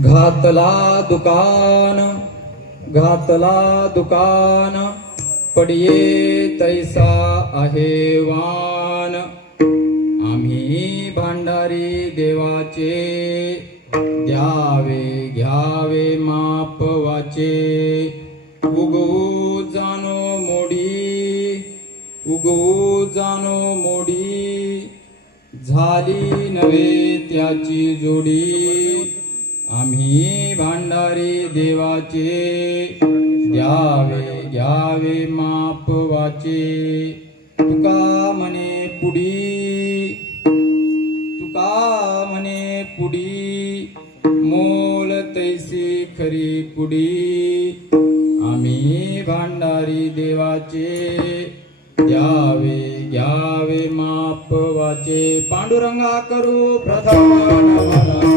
घातला दुकान पडिये तैसा आहे वान। आम्ही भांडारी देवाचे द्यावे घ्यावे माप वाचे। उगवू जाणो मोडी झाली नव्हे त्याची जोडी। आम्ही भांडारी देवाचे द्यावे घ्यावे माप वाचे। तुका म्हणे पुडी मोल तैसी खरी कुडी। आम्ही भांडारी देवाचे द्यावे घ्यावे माप वाचे। पांडुरंगा करू प्रथम पांडुरंगा करू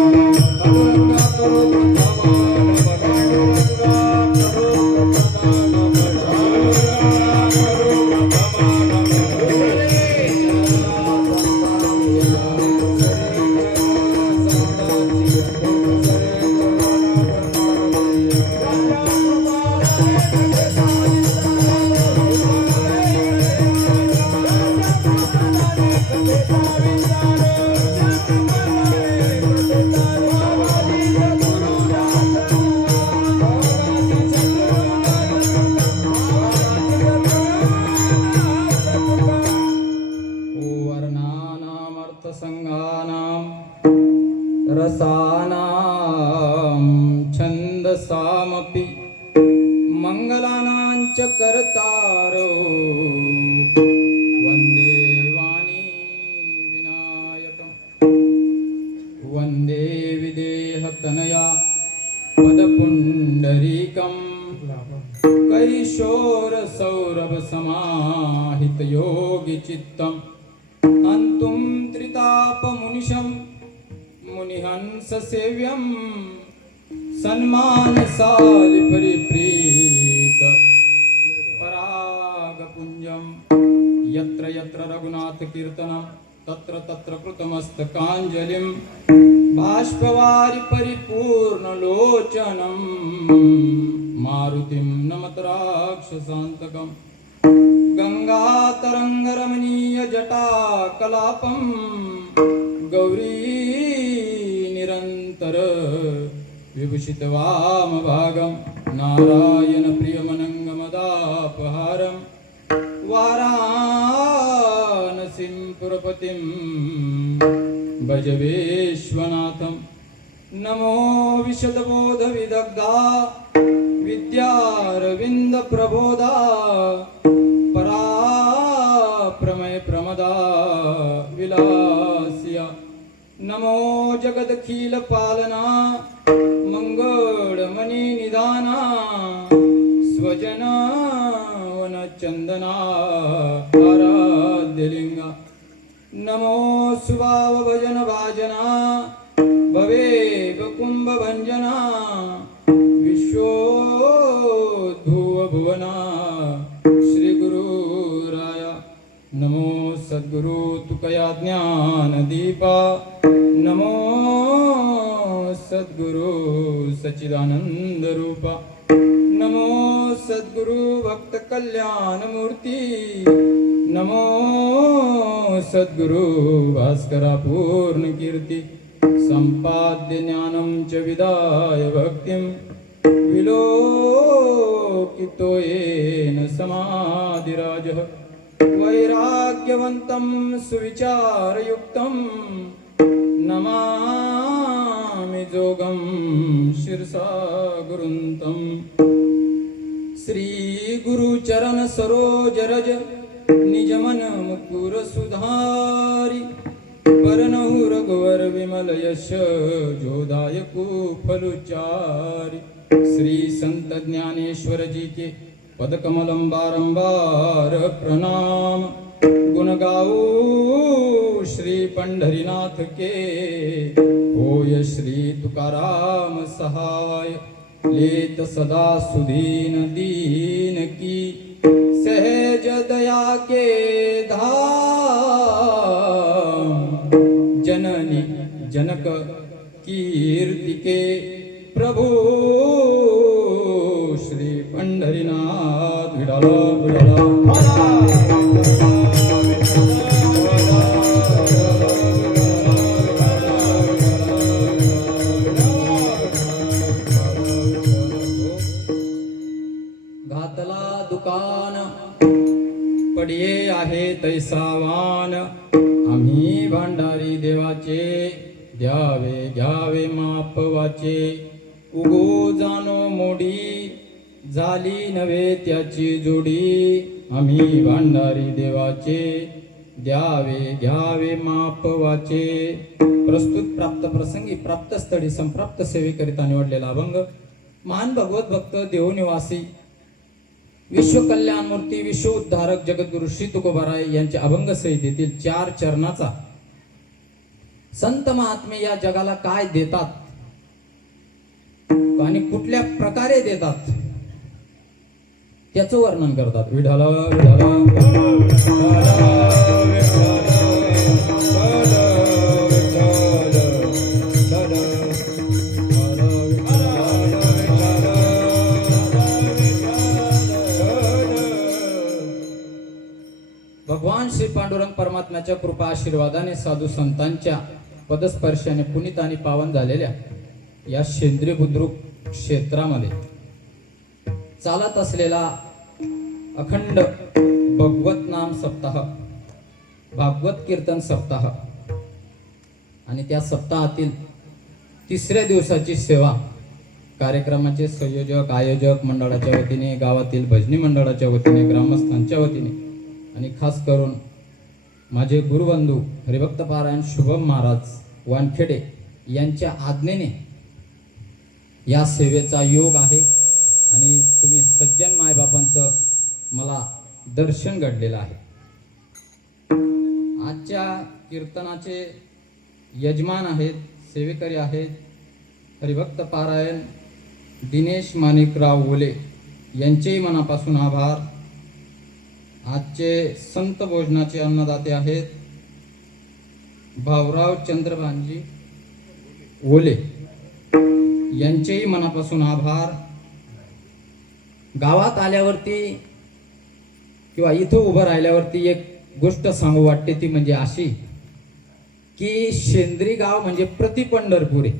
रसानां छन्दसामपि मंगलानां च कर्तारो। वन्दे वाणी विनायकं वन्दे विदेहतनया पदपुण्डरीकं। कैशोर सौरभ समाहित योगी चित्तम् अंतुं त्रितापमुनिशं मुनिहंस सेव्यं। सन्मान साल परिप्रीत परागपुंजं। यत्र यत्र रघुनाथ कीर्तनं तत्र तत्र कृतमस्तकाञ्जलिं। बाष्पवारि परिपूर्ण लोचनं मारुतिं नमत राक्षसान्तकम्। गंगातरंग रमणीय जटा कलापं गौरी निरंतर विभूषित वामभागं। नारायण प्रियमनङ्गमदापहारं वाराणसीं पुरपतिं भज विश्वनाथं। नमो विशदबोध विदग्धा विद्यारविंद प्रबोधा। प्रमय प्रमदा विलासिया। नमो जगदखिल पालना मंगळमणि निधाना। स्वजन वन चंदना आराध्यलिंगा। नमो सुभाव भजन भाजना भवे कुंभ भंजना। विश्वोद्भुव भुवना श्री गुरु राया। नमो सद्गुरु तुकया ज्ञान दीपा। नमो सद्गुरु सच्चिदानंद रूपा। नमो सद्गुरु भक्त कल्याण मूर्ती। नमो सद्गुरु भास्करा पूर्ण कीर्ती। संपाद्य ज्ञानं च विदाय भक्तिं। विलोकितो येन समाधिराजः। वैराग्यवन्तं सुविचारयुक्तं नमामि जोगं शिरसा गुरुन्तं। श्री गुरु चरण सरोज रज निजमन मुकुर सुधारी। वरनहु रघुवर विमल यश जोदायकु फलुचारी। श्री संत ज्ञानेश्वर जी के पद कमलम बारंबार प्रणाम। गुण गाऊ श्री पंढरीनाथ के होय श्री तुकाराम सहाय। लेत सदा सुदीन दीन की सहज दया के धाम। जननी जनक कीर्ति के प्रभू श्री पंढरीनाथ विठाल विठाल घातला दुकान पडिये आहे तैसावान आम्ही भांडारी देवाचे द्यावे घ्यावे माप वाचे उगो जानो मोडी झाली नव्हे त्याची जोडी आम्ही भांडारी देवाचे द्यावे घ्यावे माप वाचे. प्रस्तुत प्राप्त प्रसंगी प्राप्त स्थळी संप्राप्त सेवेकरिता निवडलेला अभंग महान भगवत भक्त देवनिवासी विश्व कल्याण मूर्ती विश्व उद्धारक जगद्गुरु श्री तुकोबाराय यांच्या अभंग संहितेतील 4 चरणाचा संत महात्मे या जगाला काय देतात आणि कुठल्या प्रकारे देतात त्याचं वर्णन करतात. विठाल भगवान श्री पांडुरंग परमात्म्याच्या कृपा आशीर्वादाने साधू संतांच्या पदस्पर्शाने पुनीत आणि पावन झालेल्या या सेंद्रिय बुद्रुक क्षेत्रामध्ये चालत असलेला अखंड भगवत नाम सप्ताह भागवत कीर्तन सप्ताह आणि त्या सप्ताहातील 3ऱ्या दिवसाची सेवा कार्यक्रमाचे संयोजक आयोजक मंडळाच्या वतीने गावातील भजनी मंडळाच्या वतीने ग्रामस्थांच्या वतीने आणि खास करून माझे गुरुबंधू हरिभक्त पारायण शुभम महाराज वानखेडे यांच्या आज्ञेने या सेवेचा योग आहे आणि तुम्ही सज्जन मायबापांचं मला दर्शन घडलेलं आहे. आजच्या कीर्तनाचे यजमान आहेत सेवेकरी आहेत हरिभक्त पारायण दिनेश माणिकराव ओले यांचेही मनापासून आभार. आजचे संत भोजनाचे अन्नदाते आहेत भाऊराव चंद्रभानजी ओले यांचेही मनापासून आभार. गावात आल्यावरती किंवा इथं उभं राहिल्यावरती एक गोष्ट सांगू वाटते ती म्हणजे अशी की शेंद्री गाव म्हणजे प्रति पंढरपूर आहे.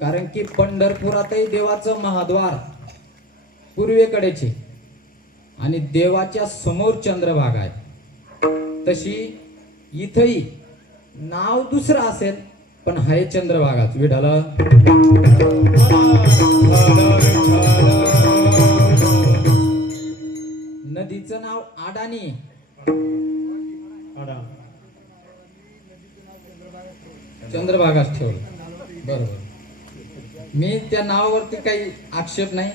कारण की पंढरपुरातही देवाचं महाद्वार पूर्वेकडेचे आणि देवाच्या समोर चंद्रभागा आहे. तशी इथंही नाव दुसरं असेल पण हाय चंद्रभागाच. विठाल नदीचं नाव आडानी चंद्रभागाच ठेवलं बरोबर. मी त्या नावावरती काही आक्षेप नाही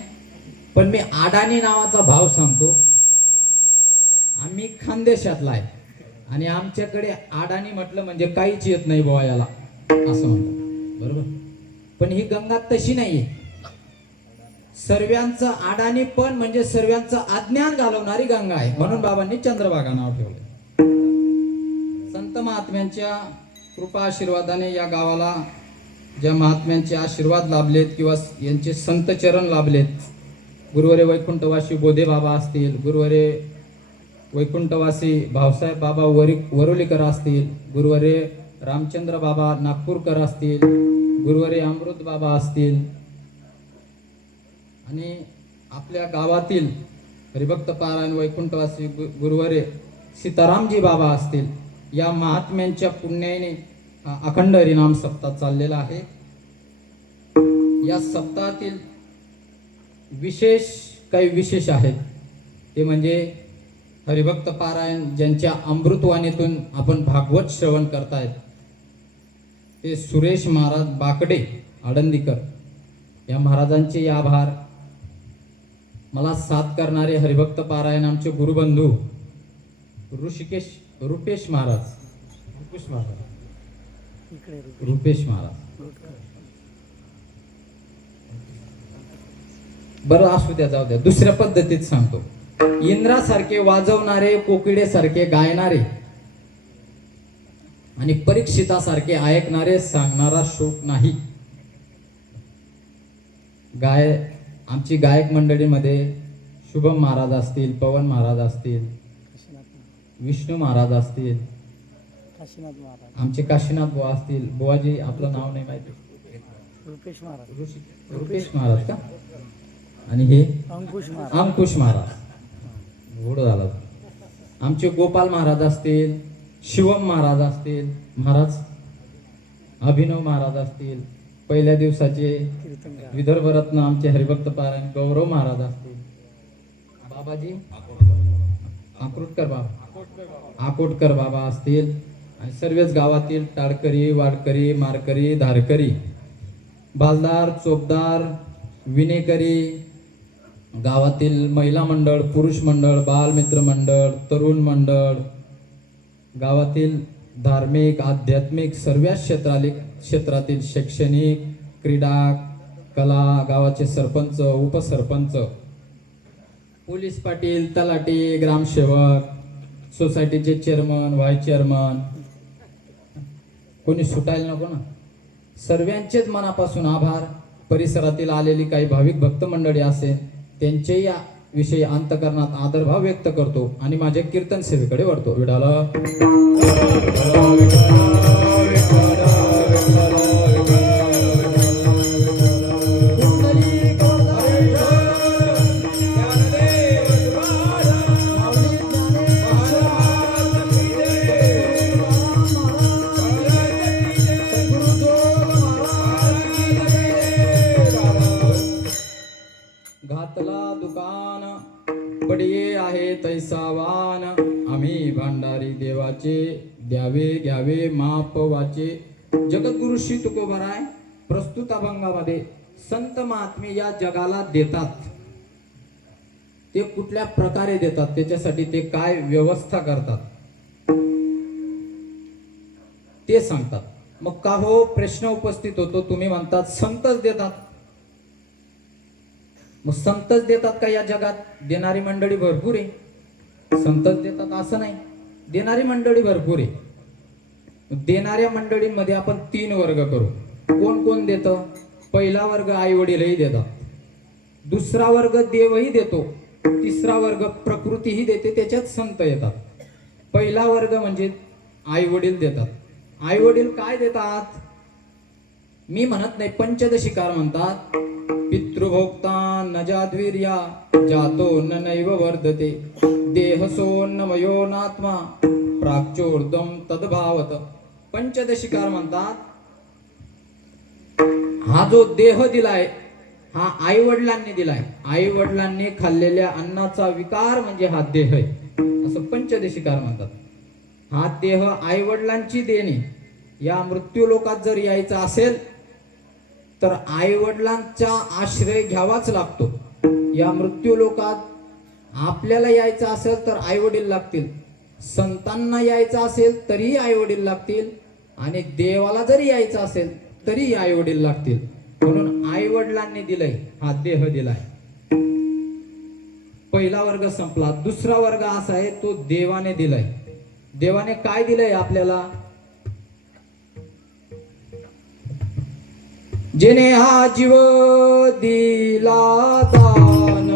पण मी आडानी नावाचा भाव सांगतो. आम्ही खानदेशातला आहे आणि आमच्याकडे आडानी म्हटलं म्हणजे काहीच येत नाही बुवा याला असं म्हणतात बरोबर. पण ही गंगा तशी नाहीये. सर्वांचं आडानी पण म्हणजे सर्वांचं अज्ञान घालवणारी गंगा आहे म्हणून बाबांनी चंद्रभागा नाव ठेवले. संत महात्म्यांच्या कृपा आशीर्वादाने या गावाला ज्या महात्म्यांचे आशीर्वाद लाभलेत किंवा यांचे संत चरण लाभलेत गुरुवारे वैकुंठवासी बोधे बाबा असतील गुरुवारे वैकुंठवासी भाऊसाहेब बाबा वरोलीकर असतील गुरुवारे रामचंद्र बाबा नागपूरकर असतील गुरुवारे अमृत बाबा असतील आणि आपल्या गावातील हरिभक्त पारायण वैकुंठवासी गुरुवारे सीतारामजी बाबा असतील. या महात्म्यांच्या पुण्याने अखंड हरिनाम सप्ताह चाललेला आहे. या सप्ताहातील काही विशेष आहेत ते म्हणजे हरिभक्त पारायण ज्यांच्या अमृतवाणीतून आपण भागवत श्रवण करतायत ते सुरेश महाराज बाकडे आडंदीकर या महाराजांचे आभार. मला साथ करणारे हरिभक्त पारायण आमचे गुरुबंधू रुपेश महाराज बरं असू द्या जाऊ द्या. दुसऱ्या पद्धतीत सांगतो. इंद्रासारखे वाजवणारे कोकिडे सारखे गायणारे आणि परीक्षितासारखे ऐकणारे सांगणारा शोक नाही. आमची गायक मंडळीमध्ये शुभम महाराज असतील, पवन महाराज असतील, विष्णू महाराज असतील, आमचे काशीनाथ बुवा असतील. बुवाजी आपलं नाव नाही माहिती, रुपेश महाराज का, आणि हे अंकुश महाराज. घोड झाला. आमचे गोपाल महाराज असतील, शिवम महाराज असतील, महाराज अभिनव महाराज असतील, पहिल्या दिवसाचे विदर्भ रत्न आमचे हरिभक्त पारायण गौरव महाराज असतील, बाबाजी आकोटकर बाबा असतील, आणि सर्वच गावातील टाळकरी, वाडकरी, मारकरी, धारकरी, बालदार, चोपदार, विनेकरी, गावातील महिला मंडळ, पुरुष मंडळ, बालमित्र मंडळ, तरुण मंडळ, गावातील धार्मिक, आध्यात्मिक सर्व क्षेत्रातील शैक्षणिक, क्रीडा, कला, गावाचे सरपंच, उपसरपंच, पोलीस पाटील, तलाठी, ग्रामसेवक, सोसायटीचे चेअरमन, व्हाईस चेअरमन, कोणी सुटायला नको ना. सर्वांचेच मनापासून आभार. परिसरातील आलेली काही भाविक भक्त मंडळी असेल त्यांच्याही विषयी अंतकरणात आदरभाव व्यक्त करतो आणि माझ्या कीर्तन सेवेकडे वळतो. विडाला घातला दुकान पडिये आहे तैसावान, आम्ही भांडारी देवाचे द्यावे घ्यावे माप वाचे. जगद्गुरु श्री तुकोबाराय प्रस्तुत अभंगामध्ये संत महात्मे या जगाला देतात. ते कुठल्या प्रकारे देतात, त्याच्यासाठी ते काय व्यवस्था करतात ते सांगतात. मग का हो प्रश्न उपस्थित होतो, तुम्ही म्हणतात संतच देतात. मग संतच देतात का या जगात? देणारी मंडळी भरपूर आहे. संतच देतात असं नाही, देणारी मंडळी भरपूर आहे. देणाऱ्या मंडळींमध्ये आपण 3 वर्ग करू. कोण कोण देतं? पहिला वर्ग आई वडीलही देतात, दुसरा वर्ग देवही देतो, तिसरा वर्ग प्रकृतीही देते, त्याच्यात संत येतात. पहिला वर्ग म्हणजे आई वडील देतात. आई वडील काय देतात? मी म्हणत नाही, पंचदशिकार म्हणतात. पितृभोक्ता न जाद्वीर्या जातो न नैव वर्धते, देहसोन्नमयो नात्मा प्राक्चोर्दम तद्भावत. पंचदशिकार म्हणतात हा जो देह दिलाय हा आई वडिलांनी दिलाय. आई वडिलांनी खाल्लेल्या अन्नाचा विकार म्हणजे हा देह आहे, असं पंचदशिकार म्हणतात. हा देह आई वडिलांची देणी. या मृत्यू लोकात जर यायचं असेल तर आई वडिलांचा आश्रय घ्यावाच लागतो. या मृत्यू लोकात आपल्याला यायचं असेल तर आई वडील लागतील, संतांना यायचं असेल तरीही आई वडील लागतील, आणि देवाला जरी यायचं असेल तरी आई वडील लागतील. म्हणून आई वडिलांनी दिलंय, हा देह दिलाय. पहिला वर्ग संपला. दुसरा वर्ग असा आहे तो देवाने दिलाय. देवाने काय दिलंय आपल्याला? जेने हा जीव दिला दान,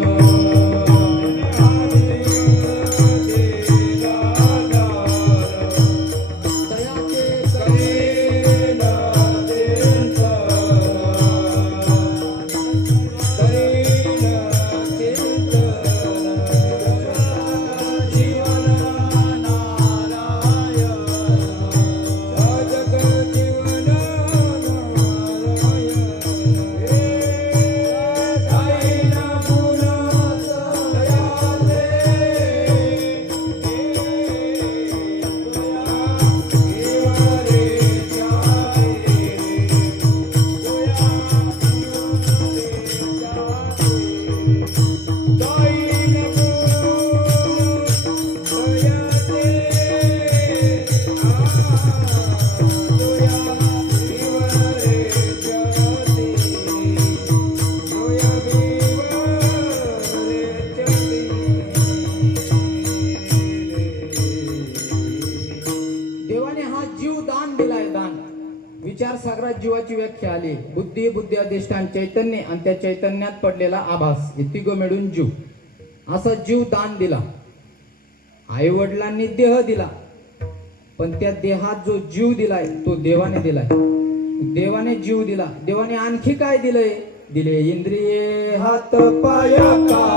विचारसागरात जीवाची व्याख्या आली. बुद्धी, बुद्धी अधिष्ठान चैतन्य आणि त्या चैतन्यात पडलेला आभास हे तिघ मिळून जीव. असा जीव दान दिला. आई वडिलांनी देह दिला, पण त्या देहात जो जीव दिलाय तो देवाने दिलाय. देवाने जीव दिला. देवाने आणखी काय दिलंय? दिले इंद्रिये, हात पाय कान.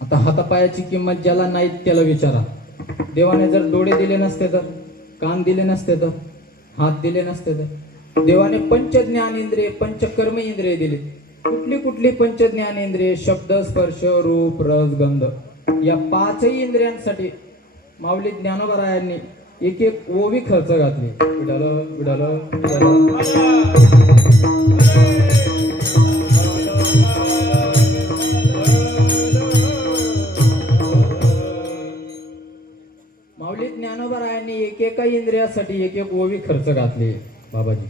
आता हातापायाची किंमत ज्याला नाही त्याला विचारा. देवाने जर डोळे दिले नसते तर, कान दिले नसते तर, हात दिले नसते तर, देवाने पंच ज्ञानेंद्रिय, पंच कर्म इंद्रिय दिले. कुठली कुठली पंच ज्ञानेंद्रिय? शब्द, स्पर्श, रूप, रस, गंध. या पाचही इंद्रियांसाठी माऊली ज्ञानोबरायांनी एक एक ओवी खर्च घातली. विडाल विडाल विडाल. माऊली ज्ञानोबरायांनी एकेका इंद्रियासाठी एक एक ओवी खर्च घातली. बाबाजी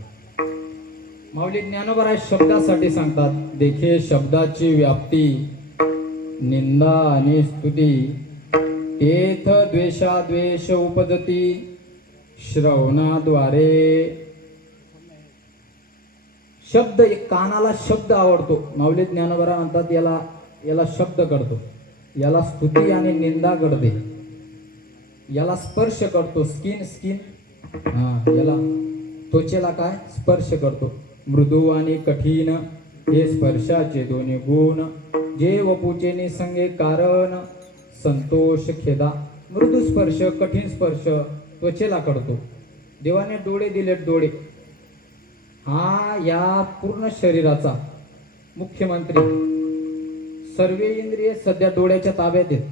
माऊली ज्ञानोबराय शब्दासाठी सांगतात. देखे शब्दाची व्याप्ती, निंदा आणि स्तुती, तेथ द्वेषाद्वेष उपजती, श्रवणाद्वारे. शब्द, एक कानाला शब्द आवडतो. माऊली ज्ञानोबराय म्हणतात याला शब्द करतो, याला स्तुती आणि निंदा करते, याला स्पर्श करतो, स्किन याला त्वचेला काय स्पर्श करतो. मृदू आणि कठीण हे स्पर्शाचे दोन्ही गुण, जे वपुचे निसंगे कारण, संतोष खेदा. मृदू स्पर्श, कठीण स्पर्श त्वचेला करतो. देवाने डोळे दिलेत. डोळे हा या पूर्ण शरीराचा मुख्यमंत्री. सर्व इंद्रिय सध्या डोळ्याच्या ताब्यात आहेत.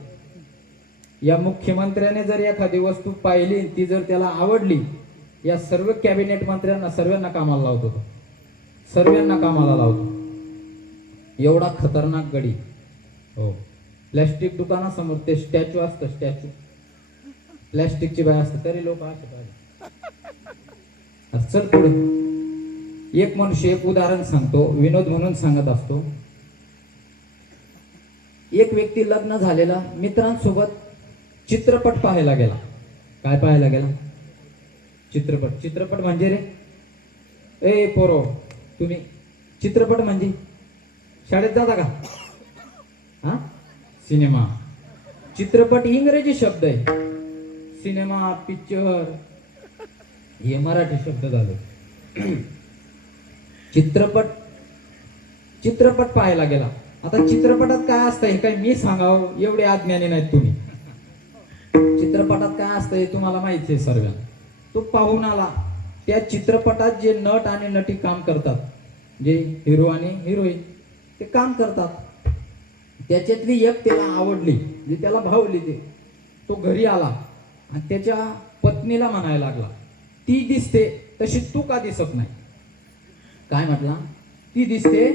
या मुख्यमंत्र्याने जर एखादी वस्तू पाहिली, ती जर त्याला आवडली, या सर्व कॅबिनेट मंत्र्यांना सर्वांना कामाला लावतो. सर्वांना कामाला लावतो. एवढा खतरनाक गडी. हो, प्लॅस्टिक दुकानासमोर ते स्टॅच्यू असतं. स्टॅच्यू प्लॅस्टिकची बाय असते, तरी लोक असे. चल पुढे. एक मनुष्य, एक उदाहरण सांगतो, विनोद म्हणून सांगत असतो. एक व्यक्ती लग्न झालेला मित्रांसोबत चित्रपट पाहायला गेला. काय पाहायला गेला? चित्रपट. चित्रपट म्हणजे रे, ए पोरो, तुम्ही चित्रपट म्हणजे शाळेत जाता का? हा, सिनेमा. चित्रपट इंग्रजी शब्द आहे. सिनेमा, पिक्चर हे मराठी शब्द झाले. चित्रपट पाहायला गेला. आता चित्रपटात काय असतं हे काय मी सांगावं एवढे अज्ञानी नाहीत तुम्ही. चित्रपटात काय असतं हे तुम्हाला माहिती आहे सर्वांना. तो पाहून आला. त्या चित्रपटात जे नट आणि नटी काम करतात, जे हिरो आणि हिरोईन ते काम करतात, त्याच्यातली एक त्याला आवडली, जी त्याला भावली. तो घरी आला आणि त्याच्या पत्नीला म्हणायला लागला, ती दिसते तशी तू का दिसत नाही? काय म्हटला? ती दिसते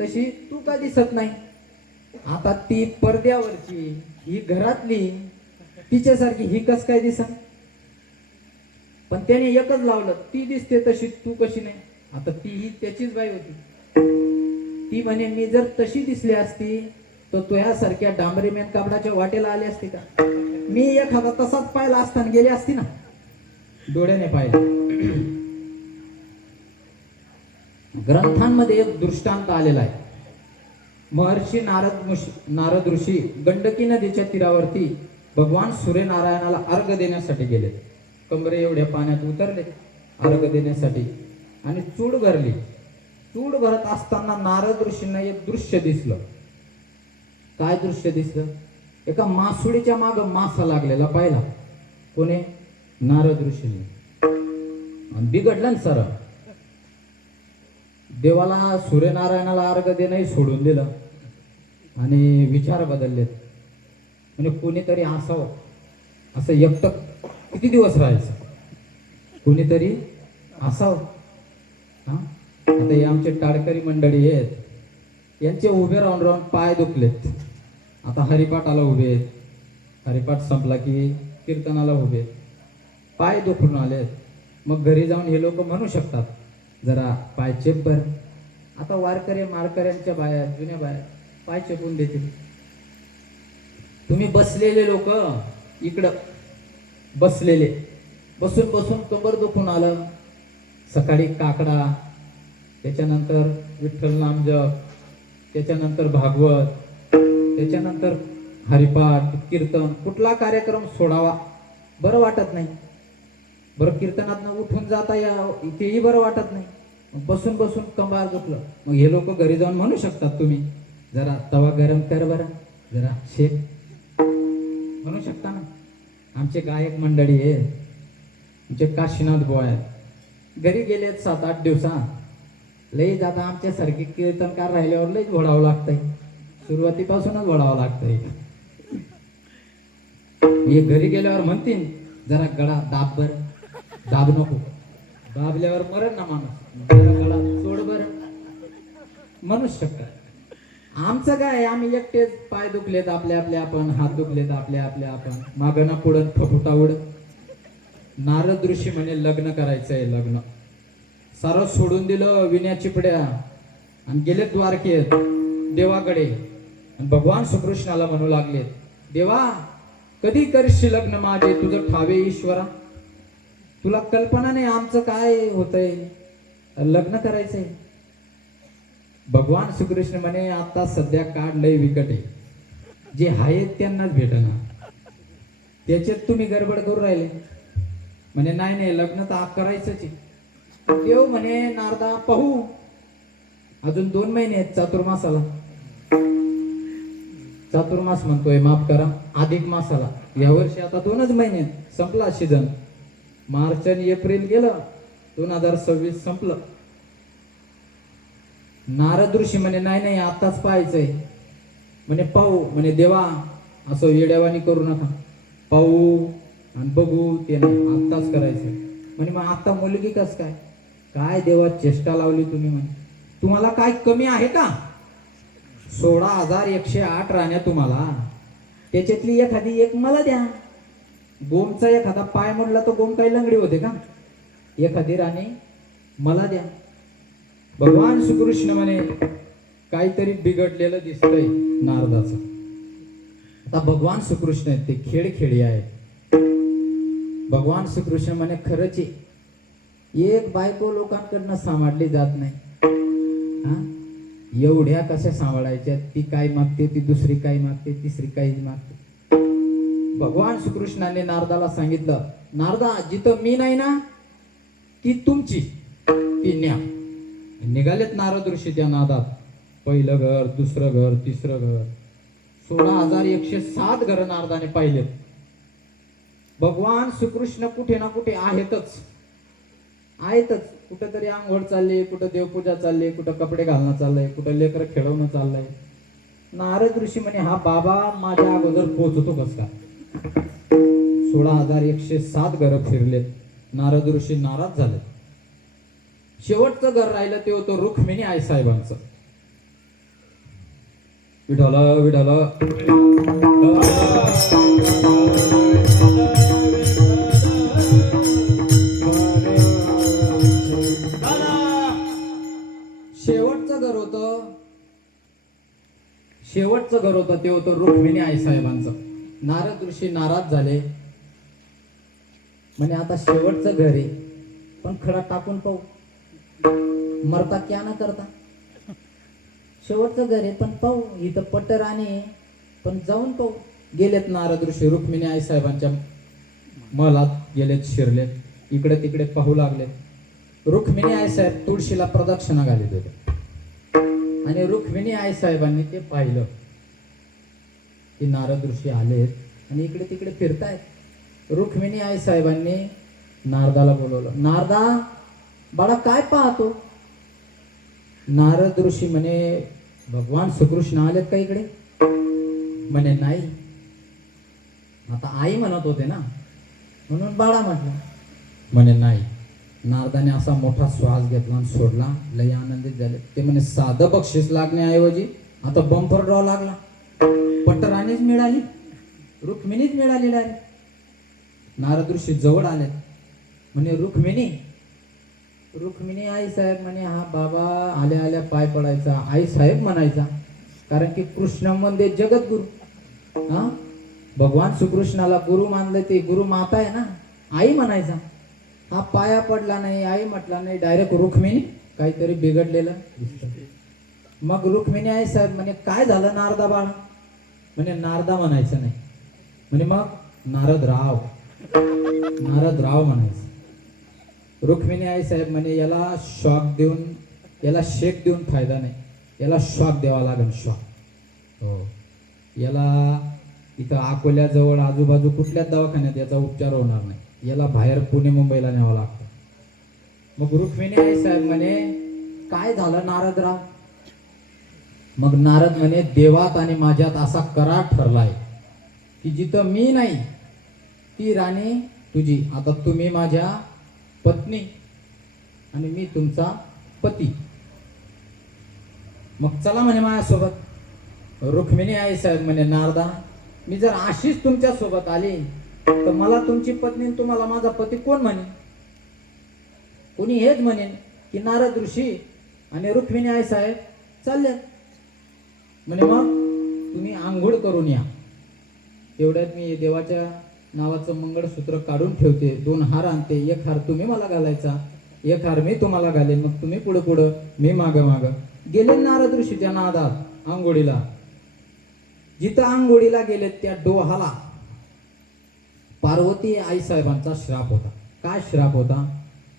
तशी तू का दिसत नाही? आता ती पडद्यावरची, ही घरातली, तिच्यासारखी ही कस काय दिसा? पण त्याने एकच लावलं, ती दिसते तशी तू कशी नाही? आता ती ही त्याचीच बाई होती. ती म्हणे, मी जर तशी दिसली असती तर तुझ्यासारख्या डांबरी मेन कापडाच्या वाटेला आली असती का? मी एखादा तसाच पाहिला असताना गेली असती ना. डोळ्याने पाहिलं. ग्रंथांमध्ये एक दृष्टांत आलेला आहे. महर्षी नारद ऋषी गंडकी नदीच्या तीरावरती भगवान सूर्यनारायणाला अर्घ देण्यासाठी गेले. कमरे एवढ्या पाण्यात उतरले अर्घ देण्यासाठी आणि चूड भरली. चूड भरत असताना नारद ऋषींना एक दृश्य दिसलं. काय दृश्य दिसलं? एका मासुडीच्या माग मासा लागलेला पाहिला. कोणी? नारद ऋषींनी. आणि बिघडलं ना सर. देवाला सूर्यनारायणाला अर्घ देणंही सोडून दिलं आणि विचार बदललेत. म्हणजे कोणीतरी असावं, असं एकटं किती दिवस राहायचं? कोणीतरी असावं. हा, आता हे आमचे टाळकरी मंडळी आहेत, यांचे उभे राहून राहून पाय दुखलेत. आता हरिपाठाला उभे आहेत, हरिपाठ संपला की कीर्तनाला उभे, पाय दुखून आलेत. मग घरी जाऊन हे लोक म्हणू शकतात जरा पाय चेप बर. आता वारकरी मारकऱ्यांच्या बाया, जुन्या बाया पाय चेपून देतील. तुम्ही बसलेले लोक इकडं बसलेले, बसून बसून कंबर दुखून आलं. सकाळी काकडा, त्याच्यानंतर विठ्ठल नाम जप, त्याच्यानंतर भागवत, त्याच्यानंतर हरिपाठ, कीर्तन. कुठला कार्यक्रम सोडावा बरं वाटत नाही. बरं कीर्तनातनं उठून जाता या इथेही बरं वाटत नाही. बसून बसून कंबार दुखलं. मग हे लोक घरी जाऊन म्हणू शकतात तुम्ही जरा तवा गरम कर बरं, जरा शेक म्हणू शकता ना. आमचे गायक मंडळी आहे, आमचे काशीनाथ बुवा आहेत, घरी गेलेत 7-8 दिवसा. लई जाता आमच्यासारखे कीर्तनकार राहिल्यावर लईच घोडावं लागतंय. सुरुवातीपासूनच घोडावं लागतंय. हे घरी गेल्यावर म्हणतील जरा गळा दाब बर, दाब नको, दाबल्यावर मरण ना माणूस, जरा गळा सोड बर म्हणूच शकतात. आमचं काय, आम्ही एकटेच पाय दुखलेत आपले आपले आपण, हात दुखलेत आपले आपले आपण, मागं ना पुढं फफुटावड. नारद ऋषी म्हणे लग्न करायचंय, लग्न. सारं सोडून दिलं, विण्या चिपड्या, आणि गेले द्वारकेत देवाकडे. आणि भगवान श्रीकृष्णाला म्हणू लागले, देवा कधी करशील लग्न माझे, तुझं ठावे ईश्वरा. तुला कल्पना नाही आमचं काय होतंय, लग्न करायचंय. भगवान श्रीकृष्ण म्हणे आता सध्या काळ लय विकट आहे, जे आहेत त्यांनाच भेटणार, त्याच्यात तुम्ही गडबड करू राहिले. म्हणे नाही नाही लग्न तर करायचंच आहे. देव म्हणे नारदा पाहू, अजून 2 महिने आहेत चातुर्मासाला. चातुर्मास म्हणतोय, माफ करा, अधिक मासाला. यावर्षी आता 2च महिने संपला सीझन. मार्च आणि एप्रिल गेलं, 2026 संपलं. नारद ऋषी म्हणे नाही नाही आताच पाहायचंय. म्हणे पाहू. म्हणे देवा असं येड्यावानी करू नका, पाहू आणि बघू ते नाही, आत्ताच करायचंय. म्हणे मग आता मुलगी कस काय? काय देवा चेष्टा लावली तुम्ही. म्हणे तुम्हाला काय कमी आहे का? 16,108 राण्या तुम्हाला, त्याच्यातली एखादी एक मला द्या. गोमचा एखादा पाय मोडला तर गोम काही लंगडी होते का? एखादी राणी मला द्या. भगवान श्रीकृष्ण म्हणे काहीतरी बिघडलेलं दिसतंय नारदाचं. आता भगवान श्रीकृष्ण आहेत ते खेळी आहेत. भगवान श्रीकृष्ण म्हणे खरंच एक बायको लोकांकडनं सांभाळली जात नाही. हा, एवढ्या कशा सांभाळायच्या? ती काय मागते, ती दुसरी काय मागते, तिसरी काही मागते. भगवान श्रीकृष्णाने नारदाला सांगितलं, नारदा जिथं मी नाही ना ती तुमची, ती न्या. निघालेत नारद ऋषी त्या नादात. पहिलं घर, दुसरं घर, तिसरं घर, 16,107 घर नारदाने पाहिलेत. भगवान श्रीकृष्ण कुठे ना कुठे आहेतच. कुठेतरी आंघोळ चालली, कुठं देवपूजा चालली, कुठं कपडे घालणं चाललंय, कुठं लेकरं खेळवणं चाललंय. नारद ऋषी म्हणे हा बाबा माझ्या अगोदर पोहोचतो कस का? 16,107 घर फिरलेत. नारद ऋषी नाराज झाले. शेवटचं घर राहिलं ते होतं रुक्मिणी आई साहेबांचं. विठाला विठाला शेवटचं घर होतं ते होतं रुक्मिणी आई साहेबांचं. नारद ऋषी नाराज झाले. म्हणे आता शेवटचं घर आहे, पण खडा टाकून पाहू, मरता क्या ना करता. शेवटचं घर आहे पण पाहू इथं पट्टर आणि पण जाऊन पाहू. गेलेत नारद ऋषी रुक्मिणी आई साहेबांच्या महलात गेलेत, शिरलेत, इकडे तिकडे पाहू लागलेत. रुक्मिणी आई साहेब तुळशीला प्रदक्षिणा घालीत होते आणि रुक्मिणी आई साहेबांनी ते पाहिलं की नारद ऋषी आलेत आणि इकडे तिकडे फिरतायत. रुक्मिणी आई साहेबांनी नारदाला बोलवलं. नारदा बाळा काय पाहतो? नारद ऋषी म्हणे भगवान श्रीकृष्ण आलेत का इकडे? म्हणे नाही. आता आई म्हणत होते ना म्हणून बाळा म्हटलं. म्हणे नाही. नारदाने असा मोठा श्वास घेतला आणि सोडला. लय आनंदित झाले ते. म्हणे साधं बक्षीस लागण्याऐवजी आता बंपर ड्रॉ लागला. पट्टराणीच मिळाली, रुक्मिणीच मिळाली डायरेक्ट. नारद ऋषी जवळ आले. म्हणे रुक्मिणी आई साहेब म्हणे हा बाबा आल्या आल्या पाय पडायचा, आई साहेब म्हणायचा, कारण की कृष्ण म्हणजे जगद्गुरु. हा भगवान श्रीकृष्णाला गुरु मानले, ते गुरु माता आहे ना, आई म्हणायचा. हा पाया पडला नाही, आई म्हटला नाही, डायरेक्ट रुक्मिणी. काहीतरी बिघडलेलं दिसतं. मग रुक्मिणी आई साहेब म्हणे काय झालं नारदा बाळा? म्हणे नारदा म्हणायचं नाही. म्हणे मग नारद राव म्हणायचं. रुक्मिणी आई साहेब म्हणे याला शॉक देऊन, याला शेक देऊन फायदा नाही, याला शॉक द्यावा लागेल. शॉक हो. याला इथं अकोल्याजवळ आजूबाजू कुठल्याच दवाखान्यात याचा उपचार होणार नाही, याला बाहेर पुणे मुंबईला न्यावं लागतं. मग रुक्मिणी आई साहेब म्हणे काय झालं नारदराव? मग नारद म्हणे देवात आणि माझ्यात असा करार ठरलाय की जिथं मी नाही ती राणी तुझी. आता तुम्ही माझ्या पत्नी आणि मी तुमचा पती. मग चला म्हणे माझ्यासोबत. रुक्मिणी आई साहेब म्हणे नारदा मी जर अशीच तुमच्या सोबत आली तर मला तुमची पत्नी तुम्हाला माझा पती कोण म्हणे? कोणी हेच म्हणेन की नारद ऋषी आणि रुक्मिणी आई साहेब चालले. म्हणे मग तुम्ही आंघोळ करून या. एवढ्यात मी देवाच्या नावाचं मंगळसूत्र काढून ठेवते, 2 हार आणते, 1 हार तुम्ही मला घालायचा, 1 हार मी तुम्हाला घालेन. मग तुम्ही पुढं पुढं, मी माग गेले नारद ऋषीच्या नादात आंघोळीला. जिथं आंघोळीला गेले त्या डोहाला पार्वती आई साहेबांचा श्राप होता. काय श्राप होता?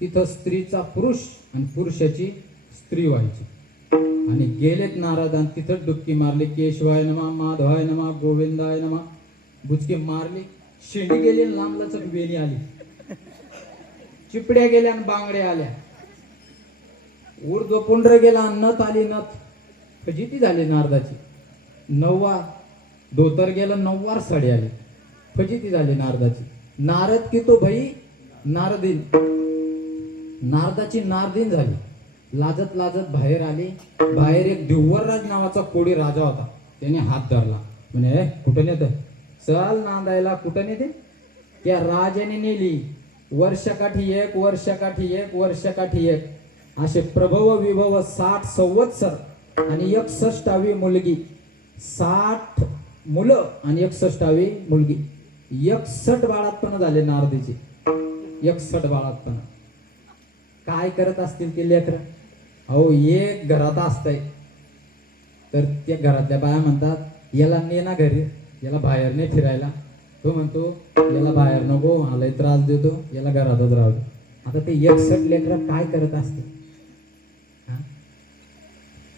तिथं स्त्रीचा पुरुष आणि पुरुषाची स्त्री व्हायची. आणि गेलेत नारद आणि तिथं डुबकी मारली. केशवाय नमा, माधवाय नमा, गोविंदाय नमा, बुचकी मारली. शेंडी गेली आणि लांबलचक वेणी आली. चिपड्या गेल्या आणि बांगड्या आल्या. ऊर्ध्व पुंड्र गेला, नथ आली. नथ फजिती झाली नारदाची. 9वार धोतर गेलं, 9वार साडी आली. फजिती झाली नारदाची. नारद की तो भाई नारदीन. नारदाची नारदीन झाली. लाजत लाजत बाहेर आली. बाहेर एक दिव्वरराज नावाचा कोळी राजा होता. त्याने हात धरला. म्हणे कुठं नेत? चल नांदायला. कुठं नेते? त्या राजाने नेली. वर्षकाठी एक, वर्षकाठी एक, वर्षकाठी एक, असे प्रभव विभव 60 संवत्सर आणि 61वी मुलगी. 60 मुलं आणि 61वी मुलगी. 61 बाळातपण झाले नारदीचे. 61 बाळातपण. काय करत असतील ते लेकर? अहो एक घरात असतंय तर त्या घरातल्या बाया म्हणतात याला ने ना घरी, याला बाहेर नाही फिरायला. तो म्हणतो याला बाहेर नको, आलाय त्रास देतो, याला घरातच राहू दे. आता ते 61 लेकर काय करत असते?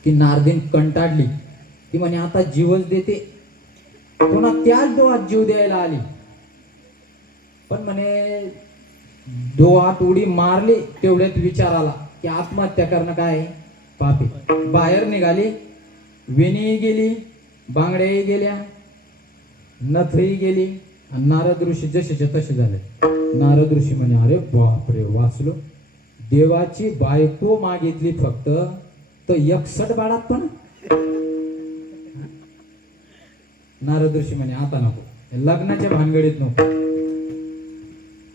की नारदीन कंटाळली. ती म्हणे आता जीवच देते. पुन्हा त्याच डोळ्यात जीव द्यायला आली. पण म्हणे डोळ्यात उडी मारली तेवढ्यात विचार आला की आत्महत्या करणं काय पापी. बाहेर निघाली. वेणी गेली, बांगड्याही गेल्या, नथही गेली. आणि नारद ऋषी जसेच्या तसे झाले. नारद ऋषी म्हणे अरे बापरे वाचलो. देवाची बायको मागितली फक्त तर 61 बाळात पण. नारद ऋषी म्हणे आता नको, लग्नाच्या भानगडीत नको.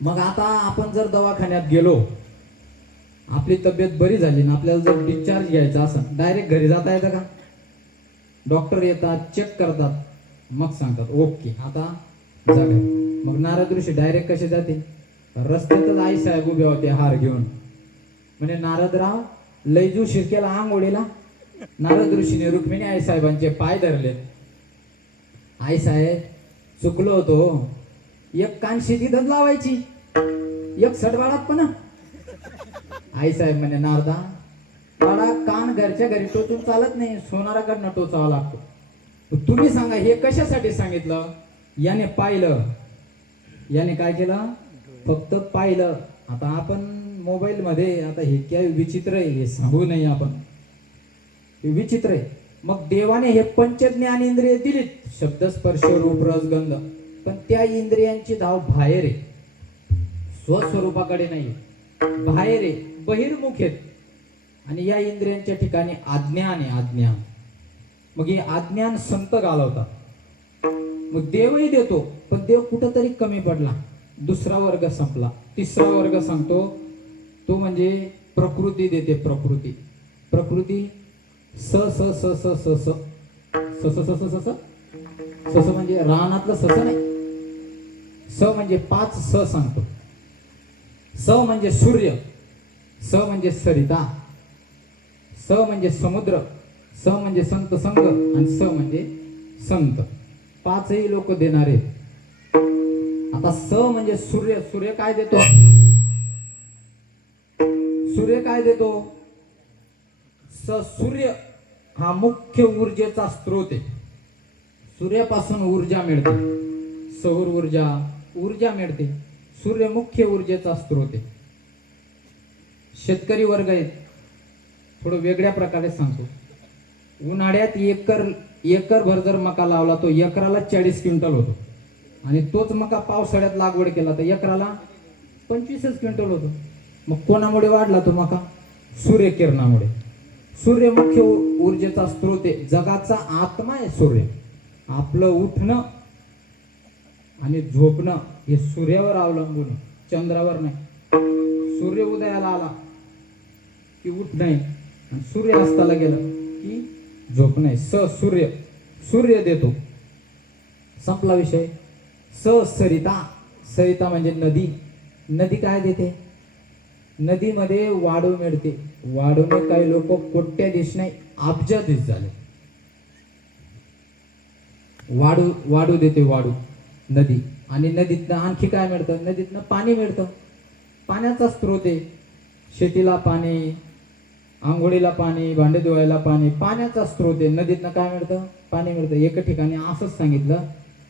मग आता आपण जर दवाखान्यात गेलो, आपली तब्येत बरी झाली ना, आपल्याला जर डिस्चार्ज घ्यायचा असेल, डायरेक्ट घरी जाता येतं का? डॉक्टर येतात, चेक करतात, मग सांगतात ओके आता जा घरी. मग नारद ऋषी डायरेक्ट कसे जाते? रस्त्यातच आई साहेब उभे होते हार घेऊन. म्हणे नारदराव लय जू शिरकेला आंघोळीला. नारद ऋषीने रुक्मिणी आई साहेबांचे पाय धरलेत. आई साहेब चुकलो होतो, एक कान शेतीतच लावायची, एक सडवाडात पण. आई साहेब म्हणे नारदा बाळा, कान घरच्या घरी टोचून चालत नाही, सोनाराकडनं टोचावा लागतो. तुम्ही सांगा हे कशासाठी सांगितलं? याने पाहिलं, याने काय केलं? फक्त पाहिलं. आता आपण मोबाईल मध्ये, आता हे काय विचित्र आहे, हे सांगू नाही आपण, हे विचित्र आहे. मग देवाने हे पंचज्ञान इंद्रिय दिलीत, शब्द स्पर्श रूप रस गंध, पण त्या इंद्रियांची धाव बाहेर आहे, स्वस्वरूपाकडे नाही, बाहेर आहे, बहिर्मुख आहेत. आणि या इंद्रियांच्या ठिकाणी अज्ञान आहे, अज्ञान. मग हे अज्ञान संत घालवतात. मग देवही देतो, पण देव कुठंतरी कमी पडला, दुसरा वर्ग संपला. तिसरा वर्ग सांगतो तो म्हणजे प्रकृती देते. प्रकृती, प्रकृती स स स स स स स स स स स म्हणजे रानातलं सस नाही. स म्हणजे 5 स सांगतो. स म्हणजे सूर्य, स म्हणजे सरिता, स म्हणजे समुद्र, स म्हणजे संत संग, आणि स म्हणजे संत. 5ही लोक देणारे. आता स म्हणजे सूर्य. सूर्य काय देतो? सूर्य काय देतो? सूर्य हा मुख्य ऊर्जेचा स्रोत आहे. सूर्यापासून ऊर्जा मिळते, सौर ऊर्जा, ऊर्जा मिळते. सूर्य मुख्य ऊर्जेचा स्रोत आहे. शेतकरी वर्ग आहे, थोडं वेगळ्या प्रकारे सांगतो. उन्हाळ्यात एकर भर जर मका लावला तो एकराला 40 क्विंटल होतो, आणि तोच मका पावसाळ्यात लागवड केला तर एकराला 25 क्विंटल होतो. मग कोणामुळे वाढला तो मका? सूर्यकिरणामुळे. सूर्य मुख्य ऊर्जेचा स्रोत आहे, जगाचा आत्मा आहे सूर्य. आपलं उठणं आणि झोपणं हे सूर्यावर अवलंबून आहे, चंद्रावर नाही. सूर्य उदयाला आला की उठणं आहे, आणि सूर्य अस्ताला गेला की झोपणं आहे. सूर्य, सूर्य देतो. संपला विषय. सरिता, सरिता म्हणजे नदी. नदी काय देते? नदीमध्ये वाढू मिळते. वाढूने काही लोक कोट्याधीश नाही, अब्जाधीश झाले. वाढू देते, वाढू नदी. आणि नदीतनं आणखी काय मिळतं? नदीतनं पाणी मिळतं, पाण्याचा स्रोत आहे. शेतीला पाणी, आंघोळीला पाणी, भांडे धुवायला पाणी, पाण्याचा स्रोत आहे. नदीतनं काय मिळतं? पाणी मिळतं. एका ठिकाणी असंच सांगितलं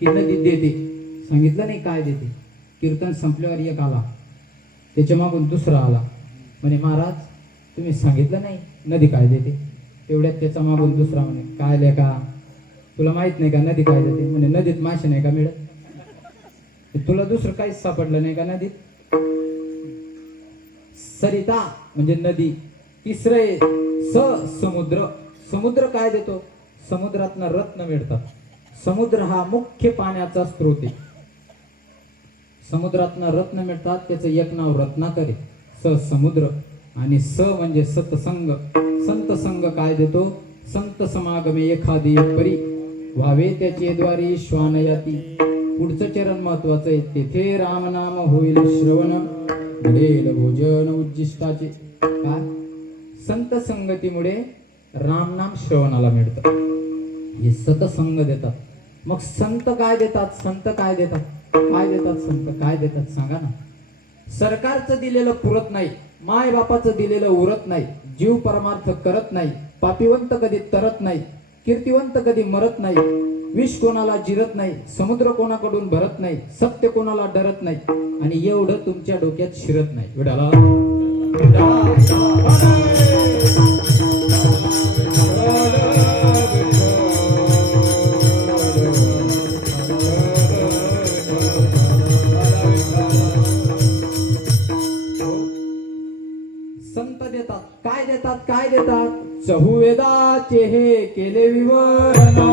की नदी देते, सांगितलं नाही काय देते. कीर्तन संपल्यावर एक आला, त्याच्या मागून दुसरा आला, म्हणे महाराज तुम्ही सांगितलं नाही नदी काय देते. तेवढ्यात त्याचा मागून दुसरा म्हणे काय लेका, तुला माहित नाही का नदी काय देते? म्हणे नदीत मासे नाही का मिळत? तुला दुसरं काहीच सापडलं नाही का नदीत? सरिता म्हणजे नदी. तिसरे समुद्र. समुद्र काय देतो? समुद्रातनं रत्न मिळतात. समुद्र हा मुख्य पाण्याचा स्रोत आहे. समुद्रातनं रत्न मिळतात, त्याचं एक नाव रत्नाकर आहे, समुद्र. आणि म्हणजे सतसंग. संत संग काय देतो? संत समागमे एखादी परी व्हावे त्याचे द्वारी श्वानयाती. पुढचं चरण महत्वाचं आहे. तेथे रामनाम होईल श्रवण, घडेल भोजन उज्जिष्टाचे. काय? संत संगतीमुळे रामनाम श्रवणाला मिळतं. हे सतसंग देतात. मग संत काय देतात? संत काय देतात? काय देतात संत? काय देतात सांगा ना. सरकारचं दिलेलं पुरत नाही, माय बापाचं दिलेलं उरत नाही, जीव परमार्थ करत नाही, पापीवंत कधी तरत नाही, कीर्तिवंत कधी मरत नाही, विष कोणाला जिरत नाही, समुद्र कोणाकडून भरत नाही, सत्य कोणाला डरत नाही, आणि एवढं तुमच्या डोक्यात शिरत नाही. विडाला संत देतात. काय देतात? काय देतात? चहुवेदाचे हे केले विवरण,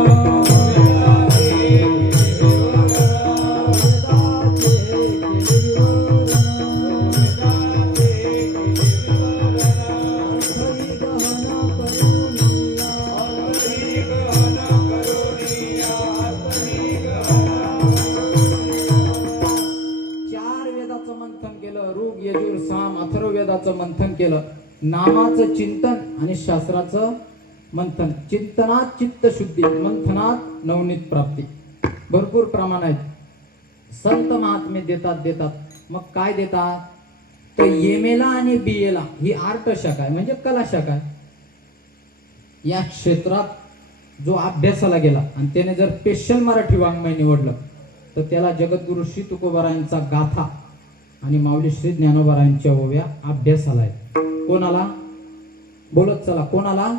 मंथन केलं. नामाचं चिंतन आणि शास्त्राचं मंथन, चिंतनात चित्त शुद्धी, मंथनात नवनीत प्राप्ती. भरपूर प्रमाण आहेत. संत महात्मे देतात. मग काय देतात? तर एमेला आणि बीएला ही आर्ट शाखा आहे, म्हणजे कला शाखा आहे. या क्षेत्रात जो अभ्यासाला गेला आणि त्याने जर स्पेशल मराठी वाङ्मय निवडलं तर त्याला जगद्गुरु श्री तुकोबारायांचा गाथा आणि माऊली श्री ज्ञानोबारायांच्या ओव्या अभ्यासाला आहेत. कोणाला? बोलत चला, कोणाला?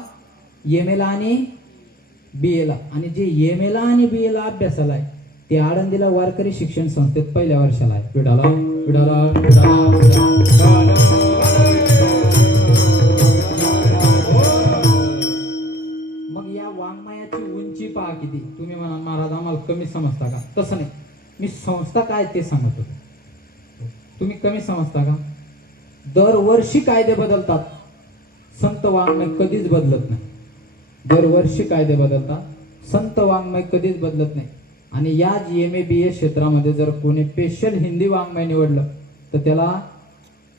एमेला आणि बीएला. आणि जे एमेला आणि बीएला अभ्यासाला आहे ते आळंदीला वारकरी शिक्षण संस्थेत पहिल्या वर्षाला आहे. विडाला विडाला मग या वाङ्मयाची उंची पहा किती. तुम्ही म्हणा महाराज आम्हाला कमी समजता का? तसं नाही, मी संस्था काय ते सांगतो. तुम्ही कमी समजता का? दरवर्षी कायदे बदलतात, संत वाङ्मय कधीच बदलत नाही. दरवर्षी कायदे बदलतात, संत वाङ्मय कधीच बदलत नाही. आणि या MA-BA क्षेत्रामध्ये जर कोणी स्पेशल हिंदी वाङ्मय निवडलं तर त्याला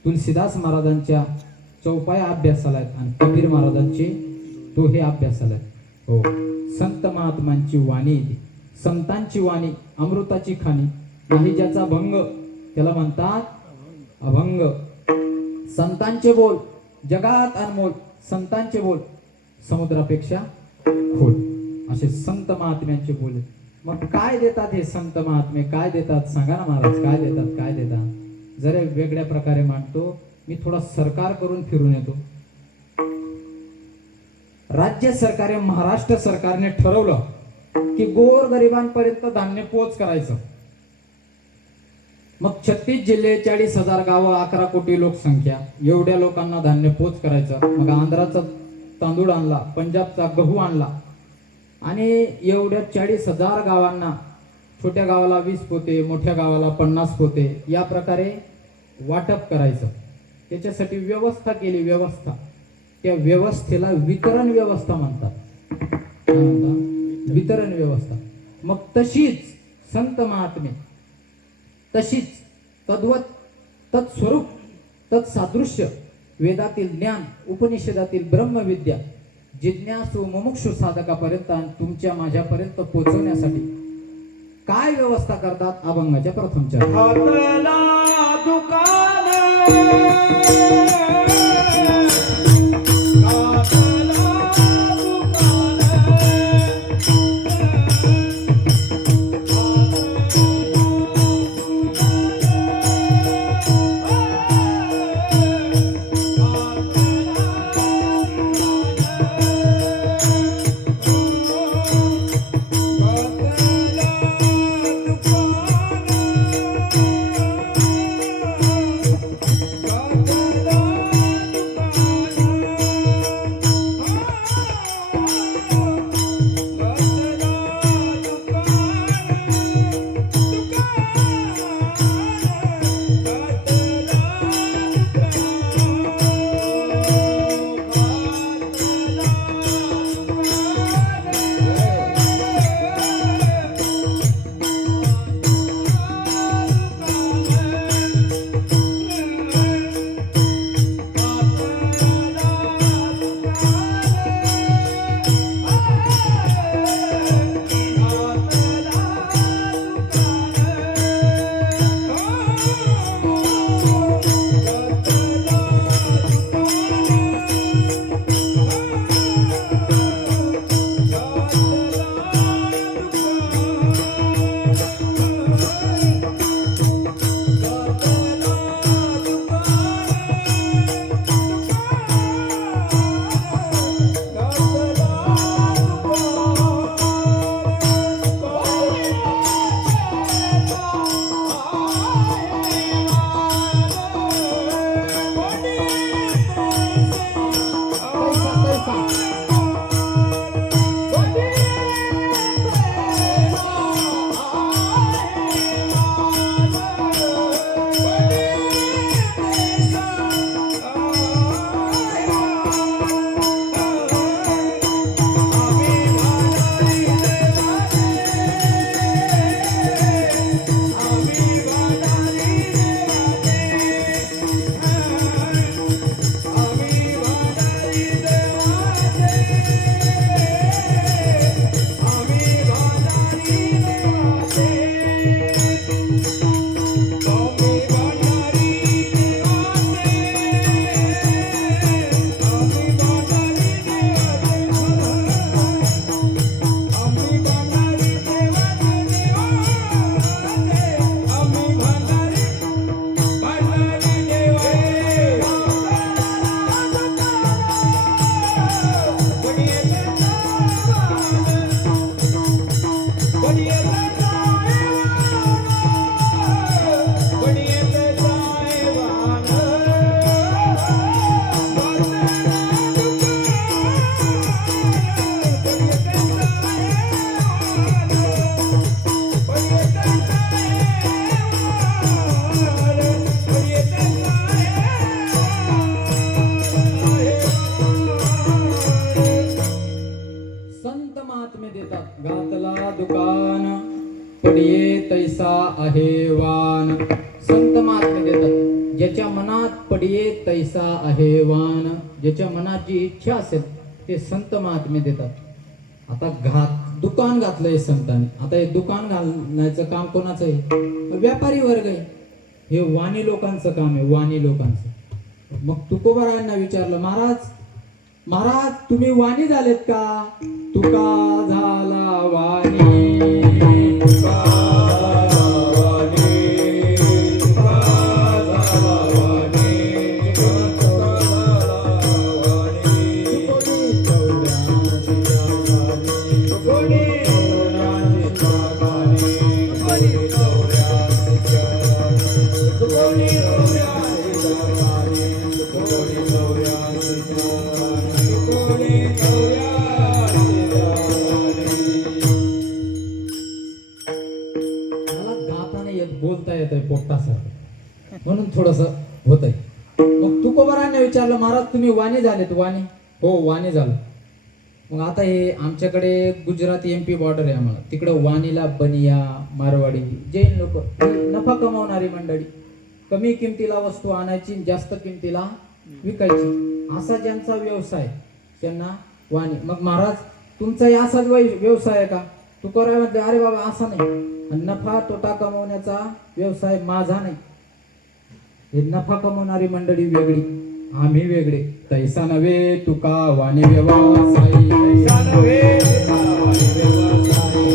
तुलसीदास महाराजांच्या चौपाया अभ्यासाला आहेत आणि कबीर महाराजांचे दोहे अभ्यासाला आहेत. हो, संत महात्मांची वाणी येते. संतांची वाणी अमृताची खाणी, नाही ज्याचा भंग त्याला म्हणतात अभंग. संतांचे बोल जगात अनमोल, संतांचे बोल समुद्रापेक्षा खोल, असे संत महात्म्यांचे बोल. मग काय देतात हे संत महात्मे? काय देतात सांगा ना महाराज, काय देतात? काय देतात? जरा वेगळ्या प्रकारे मांडतो मी. थोडा सरकार करून फिरून येतो. राज्य सरकारे, महाराष्ट्र सरकारने ठरवलं की गोर गरिबांपर्यंत धान्य पोच करायचं. मग 36 जिल्हे, 40,000 गावं, 11 कोटी लोकसंख्या, एवढ्या लोकांना धान्य पोच करायचं. मग आंध्राचा तांदूळ आणला, पंजाबचा गहू आणला आणि एवढ्या 40,000 गावांना, छोट्या गावाला 20 पोते, मोठ्या गावाला 50 पोते, या प्रकारे वाटप करायचं. त्याच्यासाठी व्यवस्था केली. व्यवस्था, त्या व्यवस्थेला वितरण व्यवस्था म्हणतात. काय म्हणतात? वितरण व्यवस्था. मग तशीच संत महात्मे, तशीच तद्वत, तत्स्वरूप, तत्सादृश्य वेदातील ज्ञान, उपनिषदातील ब्रह्मविद्या जिज्ञासू मुमुक्षु साधकापर्यंत आणि तुमच्या माझ्यापर्यंत पोहोचवण्यासाठी काय व्यवस्था करतात? अभंगाच्या प्रथम वान पडिये तैसा आहे वान. संत महात्मे देतात, ज्याच्या मनात पडिये तैसा आहे वान, ज्याच्या मनात जी इच्छा असेल ते संत महात्मे देतात. आता दुकान घातलंय संतांनी. आता हे दुकान घालण्याचं काम कोणाचं आहे? व्यापारी वर्ग आहे. हे वाणी लोकांचं काम आहे, वाणी लोकांचं. मग तुकोबारायांना विचारलं, महाराज तुम्ही वाणी झालेत का? तुका झाला वाणी, तुका झाला वाणी, तुका झाला वाणी, तुका झाला वाणी. तुकोनी चौऱ्याशीच्या गाणी, तुकोनी चौऱ्याशीच्या गाणी, तुकोनी चौऱ्याशीच्या गाणी, तुकोनी चौऱ्याशीच्या गाणी, तुकोनी चौऱ्याशीच्या गाणी, तुकोनी चौऱ्याशीच्या गाणी. मला गाता नाही येत, बोलता येतंय पोपटासारखं, म्हणून थोडस होतंय. मग तुकोबारांनी विचारलं, महाराज तुम्ही वाणी झालेत? वाणी, हो वाणी झालं. मग आता हे आमच्याकडे गुजरात MP बॉर्डर आहे आम्हाला, तिकडे वाणीला बनिया, मारवाडी, जैन लोक, नफा कमावणारी मंडळी, कमी किमतीला वस्तू आणायची, जास्त किमतीला विकायची, असा ज्यांचा व्यवसाय त्यांना वाणी. मग महाराज तुमचा असाच व्यवसाय आहे का? तुकोबाराय म्हटले, अरे बाबा असा नाही, नफा तोटा कमवण्याचा व्यवसाय माझा नाही. हे नफा कमवणारी मंडळी वेगळी, आम्ही वेगळे. तैसा नव्हे तुका वाणी व्यवसायी, तैसा नव्हे तुका वाणी व्यवसायी,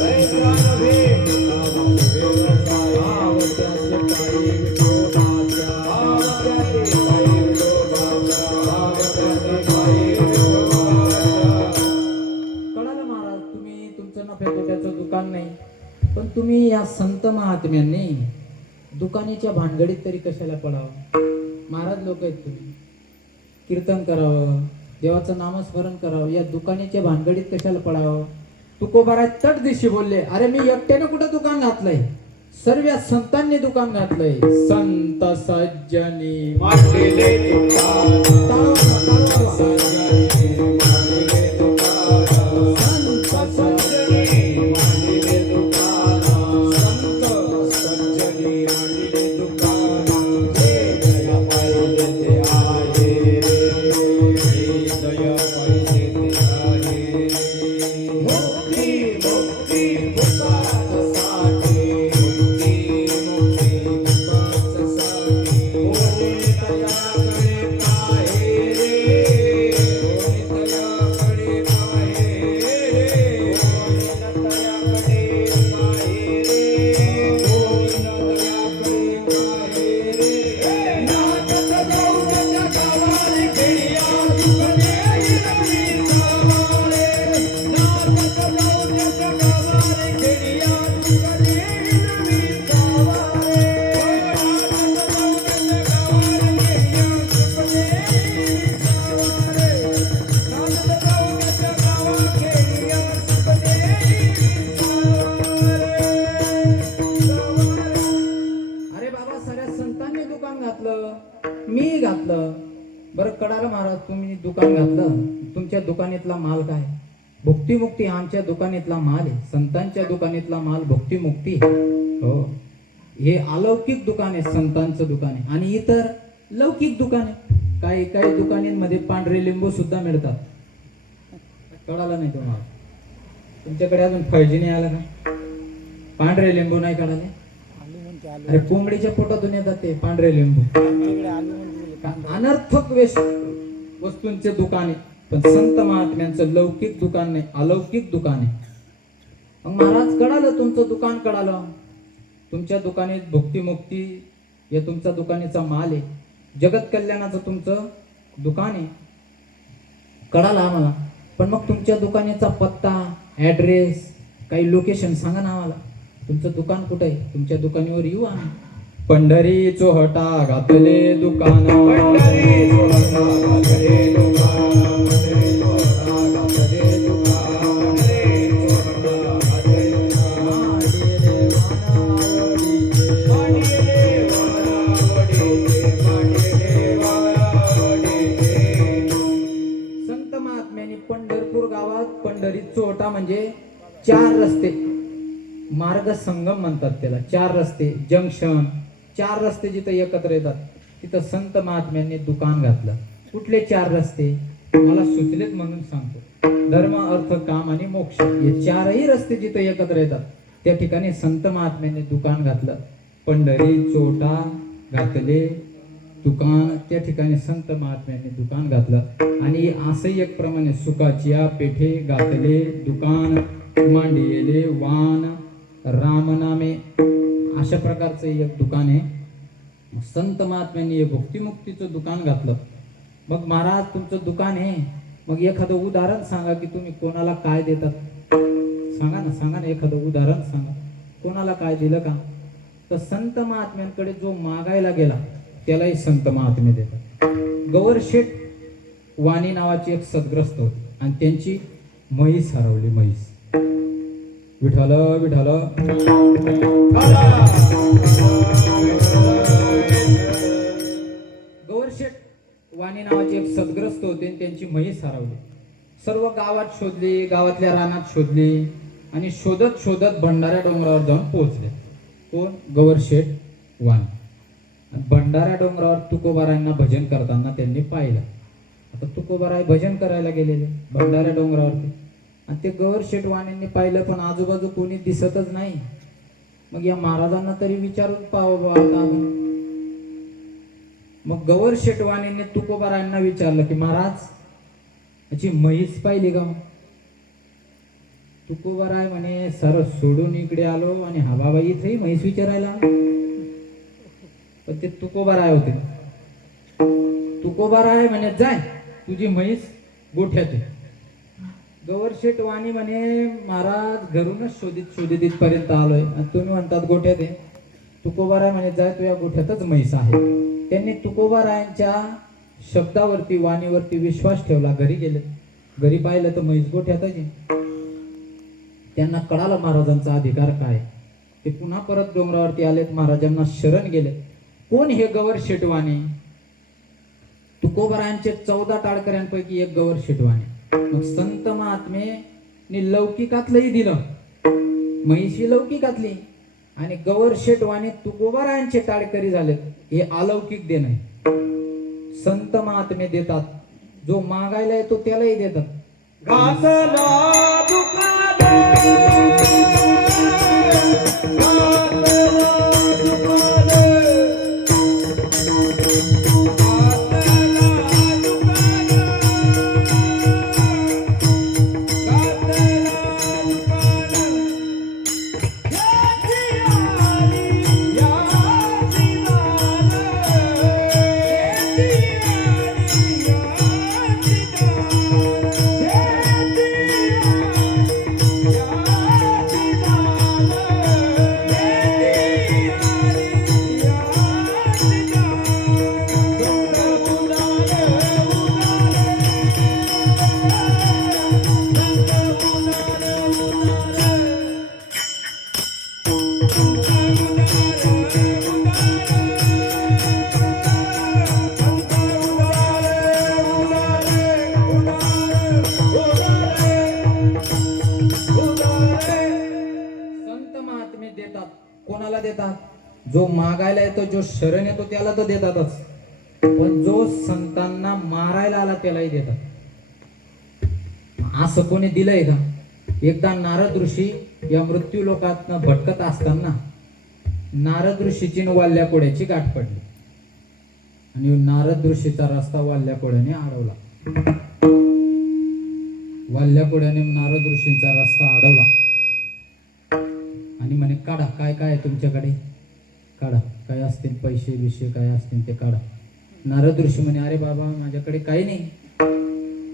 तैसा नव्हे तुका वाणी व्यवसायी. आवत्याचे पायी विठोबाच्या, आवत्याचे पायी विठोबाच्या, आवत्याचे पायी विठोबाच्या. कळालं महाराज, तुम्ही तुमचं नफ्या तोट्याचं दुकान नाही, पण तुम्ही या संत महात्म्यांनी दुकानीच्या भानगडीत तरी कशाला पडावं? महाराज लोक आहेत तुम्ही, कीर्तन करावं, देवाचं नामस्मरण करावं, या दुकानीच्या भानगडीत कशाला पडावं? तुकोबाराय तट दिशी बोलले, अरे मी एकट्याने कुठं दुकान घातलंय? सर्व संतांनी दुकान घातलंय. संत सज्जनी मांडलेले दुकान, सज्जनी मांडलेले दुकान, संत सज्जनी मांडलेले दुकान, संत सज्जनी मांडलेले दुकान. जे दया पाहिजे ते आहे रे, जे दया पाहिजे ते आहे. मुक्ती मुक्ती मुक्तासाठी, मुक्ती मुक्ती मुक्तासाठी. कोणी दयाकडे पाहे रे, कोणी दयाकडे पाहे रे, कोणी दयाकडे पाहे रे, कोणी दयाकडे पाहे रे. नाचत जाऊ त्याच्या गावाने खेडिया, दुखणे रवी सावारे. नाचत जाऊ त्याच्या गावाने खेडिया, दुखणे रवी सावारे. नाचत जाऊ त्याच्या गावाने खेडिया, दुखणे रवी सावारे. नाचत जाऊ त्याच्या गावाने खेडिया, दुखणे रवी सावारे. अरे बाबा, सगळ्या संतांनी दुकान घातलं, मी घातलं. बरं कळालं महाराज, तुम्ही दुकान घातलं, तुमच्या दुकानातला माल काय? भुक्तिमुक्ती. आमच्या दुकानातला माल आहे, संतांच्या दुकानातला माल भुक्तिमुक्ती. हो, हे अलौकिक दुकान आहे, संतांचं दुकान आहे. आणि इतर लौकिक दुकान आहे. काही काही दुकानांमध्ये पांढरे लिंबू सुद्धा मिळतात. कळालं नाही तुम्हाला? तुमच्याकडे अजून 5G नाही आलं का? पांढरे लिंबू नाही कळाले? अरे कोंबडीच्या पोटातून येतात ते पांढरे लिंबू. अनर्थक वस्तूंचे दुकान आहे, पण संत महात्म्यांचं लौकिक दुकान नाही, अलौकिक दुकान आहे. मग महाराज कळालं, तुमचं दुकान कळालं, तुमच्या दुकानात भुक्तिमुक्ती या तुमच्या दुकानाचा माल आहे, जगत कल्याणाचं तुमचं दुकान आहे, कळालं आम्हाला. पण मग तुमच्या दुकानाचा पत्ता, ऍड्रेस, काही लोकेशन सांगा ना आम्हाला. तुमचं दुकान कुठं आहे? तुमच्या दुकानावर येऊ आम्ही. पंढरी चोहटा घातले दुकान, पंढरी चोहटा घातले दुकान, पंढरी चोहटा घातले दुकान, पंढरी चोहटा घातले दुकान. मांडिले वानावडीचे, मांडिले वानावडीचे. संत महात्म्यांनी पंढरपूर गावात पंढरी चोटा म्हणजे चार रस्ते, मार्ग संगम म्हणतात त्याला. चार रस्ते, जंक्शन, चार रस्ते जिथं एकत्र येतात तिथं संत महात्म्यांनी दुकान घातलं. कुठले चार रस्ते मला सुचलेत म्हणून सांगतो. धर्म, अर्थ, काम आणि मोक्ष हे चारही रस्ते जिथं एकत्र येतात त्या ठिकाणी संत महात्म्यांनी दुकान घातलं. पंढरी चोटा घातले दुकान, त्या ठिकाणी संत महात्म्यांनी दुकान घातलं. आणि असंही एक प्रमाणे सुखाचिया पेठे घातले दुकान, मांडियेले वान रामनामे, अशा प्रकारचं एक दुकान आहे. संत महात्म्यांनी हे भक्तिमुक्तीचं दुकान घातलं. मग महाराज तुमचं दुकान आहे, मग एखादं उदाहरण सांगा की तुम्ही कोणाला काय देतात. सांगा ना, सांगा ना, एखादं उदाहरण सांगा, कोणाला काय दिलं का. तर संत महात्म्यांकडे जो मागायला गेला त्यालाही संत महात्मे देतात. गवरशेठ वाणी नावाची एक सद्ग्रस्त होती आणि त्यांची म्हैस हरवली. म्हैस, विठाल विठाल. गवरशेठ वाणी नावाची एक सद्ग्रस्त होते आणि त्यांची म्हैस हरवली. सर्व गावात शोधली, गावातल्या रानात शोधली आणि शोधत शोधत भंडाऱ्या डोंगरावर जाऊन पोहोचले. कोण? गवरशेठ वाणी. भंडारा डोंगरावर तुकोबारायांना भजन करताना त्यांनी पाहिलं. आता तुकोबाराय भजन करायला गेलेले भंडारा डोंगरावरती आणि ते गवरशेठ वाण्यांनी पाहिलं, पण आजूबाजू कोणी दिसतच नाही. मग या महाराजांना तरी विचारून पाहावं आता आपण. मग गवरशेठ वाण्यांनी तुकोबारायांना विचारलं की महाराज याची म्हैस पाहिली का. तुकोबाराय म्हणे सर सोडून इकडे आलो आणि हा बाबा इथेही म्हैस विचारायला. पण ते तुकोबाराय होते. तुकोबाराय म्हणे जाय तुझी म्हैस गोठ्यात आहे. गवरशेठ वाणी म्हणे महाराज घरूनच शोधित शोधित इथपर्यंत आलोय आणि तुम्ही म्हणतात गोठ्यात आहे. तुकोबाराय म्हणे जाय तुझ्या गोठ्यातच म्हैस आहे. त्यांनी तुकोबारायांच्या शब्दावरती वाणीवरती विश्वास ठेवला. घरी गेले, घरी पाहिलं तर म्हैस गोठ्यातच आहे. त्यांना कळालं महाराजांचा अधिकार काय. ते पुन्हा परत डोंगरावरती आलेत, महाराजांना शरण गेले. कोण हे गवरशेठ वाणी. तुकोबारायांचे 14 टाळकऱ्यांपैकी एक गवरशेठ वाणी. मग संत महात्मेने लौकिकातलंही दिलं, म्हैशी लौकिकातली, आणि गवरशेठ वाणी तुकोबारायांचे टाळकरी झालेत. हे अलौकिक देण आहे. संत महात्मे देतात, जो मागायला येतो त्यालाही देतात. कोणाला देतात? जो मागायला येतो, जो शरण येतो त्याला तर देतातच, पण जो संतांना मारायला आला त्यालाही देतात. असं कोणी दिलंय का? एकदा नारद ऋषी या मृत्यू लोकातनं भटकत असताना नारद ऋषीची वाल्या कोड्याची गाठ पडली आणि नारद ऋषीचा रस्ता वाल्या कोड्याने अडवला. वाल्या कोड्याने नारद ऋषींचा रस्ता अडवला आणि म्हणे काढा, काय काय तुमच्याकडे काढा, काय असतील पैसे विषय काय असतील ते काढा. नारद ऋषी म्हणे अरे बाबा माझ्याकडे काही नाही,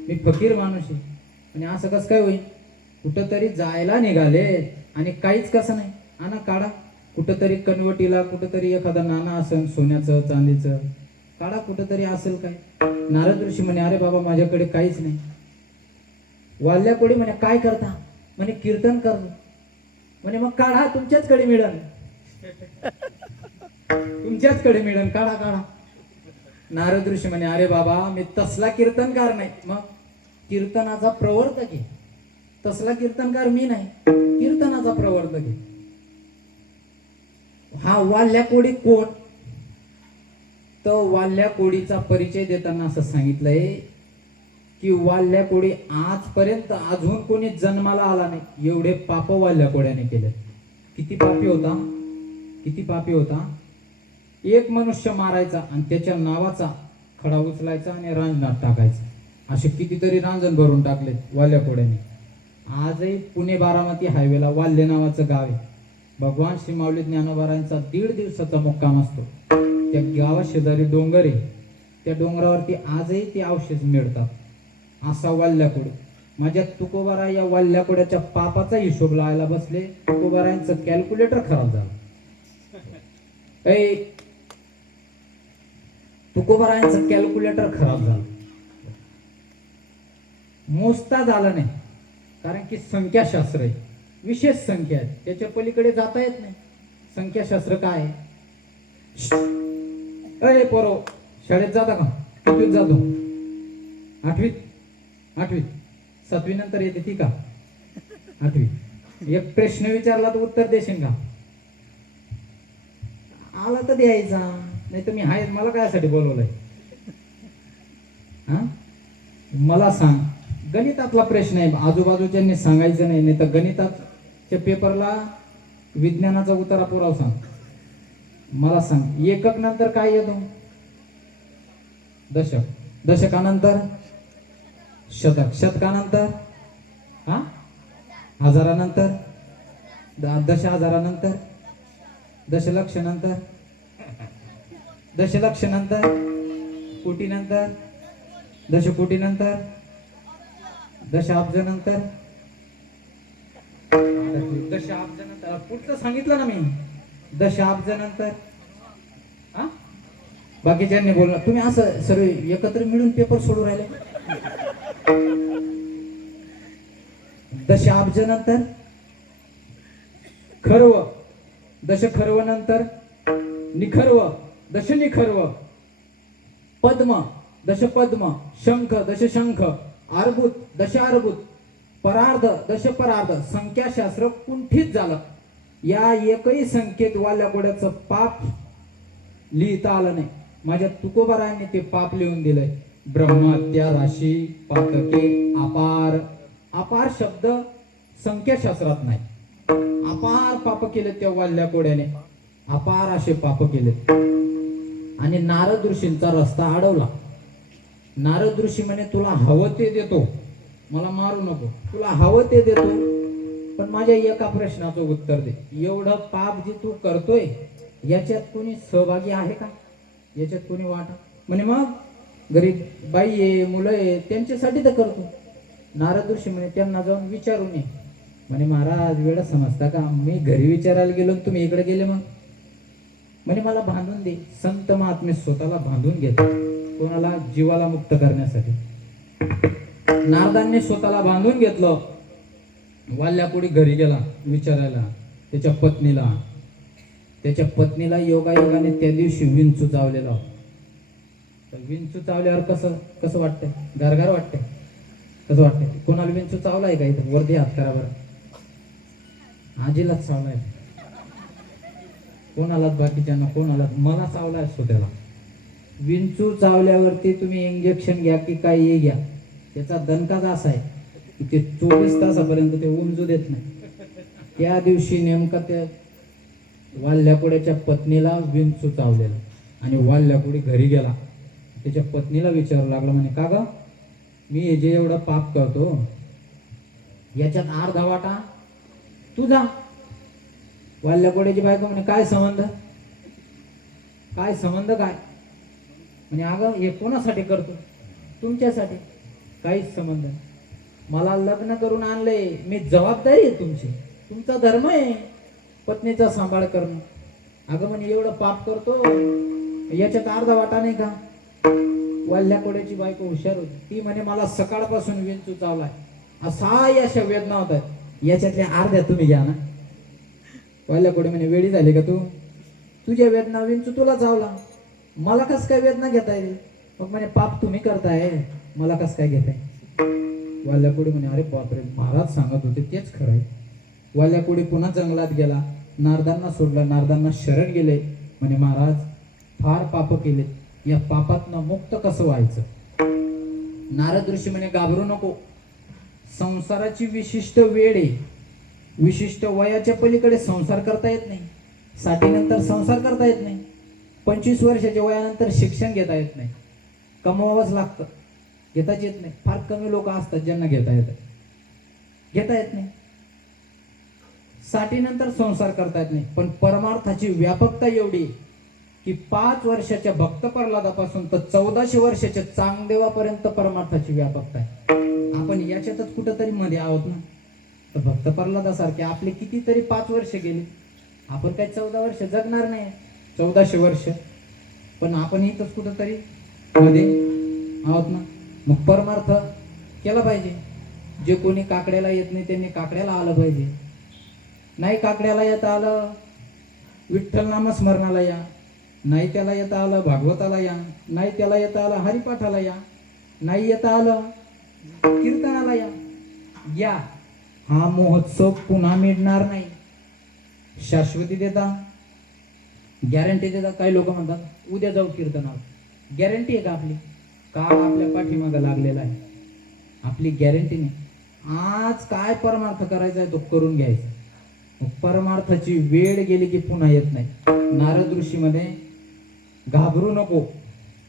मी फकीर माणूस आहे. आणि असं कसं काय होईल? कुठंतरी जायला निघाले आणि काहीच कसं नाही, आणा काढा. कुठंतरी कनवटीला कुठंतरी एखादा नाणं असेल सोन्याचं चांदीचं, काढा कुठंतरी असेल काय. नारद ऋषी म्हणे अरे बाबा माझ्याकडे काहीच नाही. वाल्या कोडी म्हणे काय करता? म्हणे कीर्तन करतो. म्हणे मग काढा, तुमच्याचकडे मिळेल, तुमच्याचकडे मिळेल, काढा काढा. नारद ऋषी म्हणे अरे बाबा मी तसला कीर्तनकार नाही. मग कीर्तनाचा प्रवर्तक आहे. तसला कीर्तनकार मी नाही, कीर्तनाचा प्रवर्तक आहे. हा वाल्ल्या कोडी कोण? तर वाल्ल्या कोडीचा परिचय देताना असं सांगितलंय की वाल्ल्या कोडी आजपर्यंत अजून कोणी जन्माला आला नाही एवढे पाप वाल्ल्या कोड्याने केले. किती पापी होता, किती पापी होता. एक मनुष्य मारायचा आणि त्याच्या नावाचा खडा उचलायचा आणि रांजणात टाकायचा. असे कितीतरी रांजण भरून टाकले वाल्ल्या कोड्याने. आजही पुणे बारामती हायवेला वाल्ले नावाचं गाव आहे. भगवान श्री माऊली ज्ञानोबारायांचा 1.5 दिवसाचा मुक्काम असतो. त्या गावा शेजारी डोंगर आहे, त्या डोंगरावरती आजही ते अवशेष मिळतात. असा वाल्ल्याकोड. माझ्या तुकोबाराय या वाल्ल्याकोड्याच्या पापाचा हिशोब लावायला बसले. तुकोबारायांचं कॅल्क्युलेटर खराब झालं. तुकोबारायांचं कॅल्क्युलेटर खराब झालं, मोजता झालं नाही. कारण की संख्याशास्त्र आहे, विशेष संख्या आहे, त्याच्या पलीकडे जाता येत नाही. संख्याशास्त्र काय आहे? अरे पोरो, शाळेत जाता का? कितवीत जातो? 8वीत. 8वीत. 7वी नंतर येते ती का? 8वी. एक प्रश्न विचारला तर उत्तर देशील का? आला तर द्यायचा, नाही तर मी आहे, मला कायसाठी बोलवलंय? हा, मला सांग. गणितातला प्रश्न आहे, आजूबाजूच्यांनी सांगायचं नाही, नाही तर गणिताच्या पेपरला विज्ञानाचा उतारा पुराव सांग. मला सांग, एकक नंतर काय येतो? दशक. दशकानंतर शतक. शतकानंतर हा हजारानंतर दशहजारानंतर दशलक्ष नंतर दशलक्ष नंतर कोटीनंतर दशकोटीनंतर दशाब्जानंतर दशाब्जानंतर. पुढचं सांगितलं ना मी, दशाब्जानंतर. हा, बाकीच्यांनी बोलला. तुम्ही असं सर्व एकत्र मिळून पेपर सोडून राहिले. दशाब्जानंतर खर्व. दशखर्व नंतर निखर्व. दशनिखर्व. पद्म. दशपद्म. शंख. दशशंख. अर्बुद. दशार्बुद. परार्ध. दशपरार्ध. संख्याशास्त्र कुंठित झालं. या एकही संख्येत वाल्या कोड्याचं पाप लिहिता आलं नाही. माझ्या तुकोबारायांनी ते पाप लिहून दिलंय. ब्रह्महत्या, राशी, पातके, अपार. अपार शब्द संख्याशास्त्रात नाही. अपार पाप केले त्या वाल्या कोड्याने, अपार असे पाप केले. आणि नारद ऋषींचा रस्ता अडवला. नारद ऋषी म्हणे, तुला हवं ते देतो, मला मारू नको. तुला हवं ते देतो, पण माझ्या एका प्रश्नाचं उत्तर दे. एवढं पाप जे तू करतोय याच्यात कोणी सहभागी आहे का? याच्यात कोणी वाटा? म्हणे मग गरीब बाई आहे, मुलं आहे, त्यांच्यासाठी तर करतो. नारद ऋषी म्हणे, त्यांना जाऊन विचारून ये. म्हणे, महाराज वेळ समजता का? मी घरी विचारायला गेलो, तुम्ही इकडे गेले. मग म्हणे, मला बांधून दे. संत महात्मे स्वतःला बांधून घेतात. कोणाला? जीवाला मुक्त करण्यासाठी. नारदांनी स्वतःला बांधून घेतलं. वाल्यापुढे घरी गेला विचारायला त्याच्या पत्नीला. त्याच्या पत्नीला योगायोगाने त्या दिवशी विंचू चावलेला. विंचू चावल्यावर कसं कसं वाटतंय? गारगार वाटतंय. कसं वाटतंय? कोणाला विंचू चावलाय का? इथं वरती हात करा बरं. आजीलाच चावलाय. कोणालाच बाकीच्यांना, कोणालाच. मला चावलाय स्वतःला. विंचू चावल्यावरती तुम्ही इंजेक्शन घ्या की काही घ्या, त्याचा दणकाच असा आहे की ते 24 तासापर्यंत ते उमजू देत नाही. त्या दिवशी नेमका त्या वाल्यापुड्याच्या पत्नीला विंचू चावलेला आणि वाल्यापुडी घरी गेला. त्याच्या पत्नीला विचारू लागला, म्हणे, का ग, मी हे जे एवढं पाप करतो याच्यात अर्धा वाटा तुझा. वाल्यापुड्याची बायको म्हणे, काय संबंध? काय संबंध काय? म्हणजे अगं हे कोणासाठी करतो? तुमच्यासाठी. काहीच संबंध. मला लग्न करून आणलंय, मी जबाबदारी आहे तुमची, तुमचा धर्म आहे पत्नीचा सांभाळ करणं. अगं म्हणे एवढं पाप करतो याच्यात अर्धा वाटा नाही का? वाल्या कोड्याची बायको हुशार होती. ती म्हणे, मला सकाळपासून विंचू चावलाय, असा अशा वेदना होत आहेत, याच्यातल्या अर्ध्या तुम्ही घ्या ना. वाल्या कोडे म्हणे, वेळी झाली का तू? तुझ्या वेदना विंचू तुला चावला, मला कस काय वेदना घेता येईल? मग म्हणे, पाप तुम्ही करताय, मला कस काय घेताय? वाल्याकोडी म्हणे अरे बापरे, महाराज सांगत होते तेच खरं आहे. वाल्याकोडी पुन्हा जंगलात गेला, नारदांना सोडलं, नारदांना शरण गेले. म्हणे महाराज फार पाप केले, या पापातनं मुक्त कसं व्हायचं? नारद ऋषी म्हणे घाबरू नको, संसाराची विशिष्ट वेळ आहे, विशिष्ट वयाच्या पलीकडे संसार करता येत नाही. 60 नंतर संसार करता येत नाही, 25 वर्षाच्या वयानंतर शिक्षण घेता येत नाही, कमवावंच लागतं, घेताच येत नाही. फार कमी लोक असतात ज्यांना घेता येत नाही. 60 नंतर संसार करता येत नाही. पण परमार्थाची व्यापकता एवढी की 5 वर्षाच्या भक्त प्रल्हादापासून तर 1400 वर्षाच्या चांगदेवापर्यंत परमार्थाची व्यापकता आहे. आपण याच्यातच कुठंतरी मध्ये आहोत ना. तर भक्त प्रल्हादासारखे आपले कितीतरी 5 वर्ष गेले, आपण काही 14 वर्ष जगणार नाही, 1400 वर्ष, पण आपण इथंच कुठंतरी मध्ये आहोत ना. मग परमार्थ केला पाहिजे. जे कोणी काकड्याला येत नाही त्यांनी काकड्याला आलं पाहिजे. नाही काकड्याला येता आलं, विठ्ठल नामस्मरणाला या. नाही त्याला येता आलं, भागवताला या. नाही त्याला येता आलं, हरिपाठाला या. नाही येता आलं, कीर्तनाला या. हा महोत्सव पुन्हा मिळणार नाही. शाश्वती देता, गॅरंटी देता. काही लोक म्हणतात उद्या जाऊ कीर्तनाला. गॅरंटी आहे का आपली? काळ आपल्या पाठीमागं लागलेला आहे, आपली गॅरंटी नाही. आज काय परमार्थ करायचा आहे तो करून घ्यायचा. परमार्थाची वेळ गेली की पुन्हा येत नाही. नारद ऋषी मध्ये घाबरू नको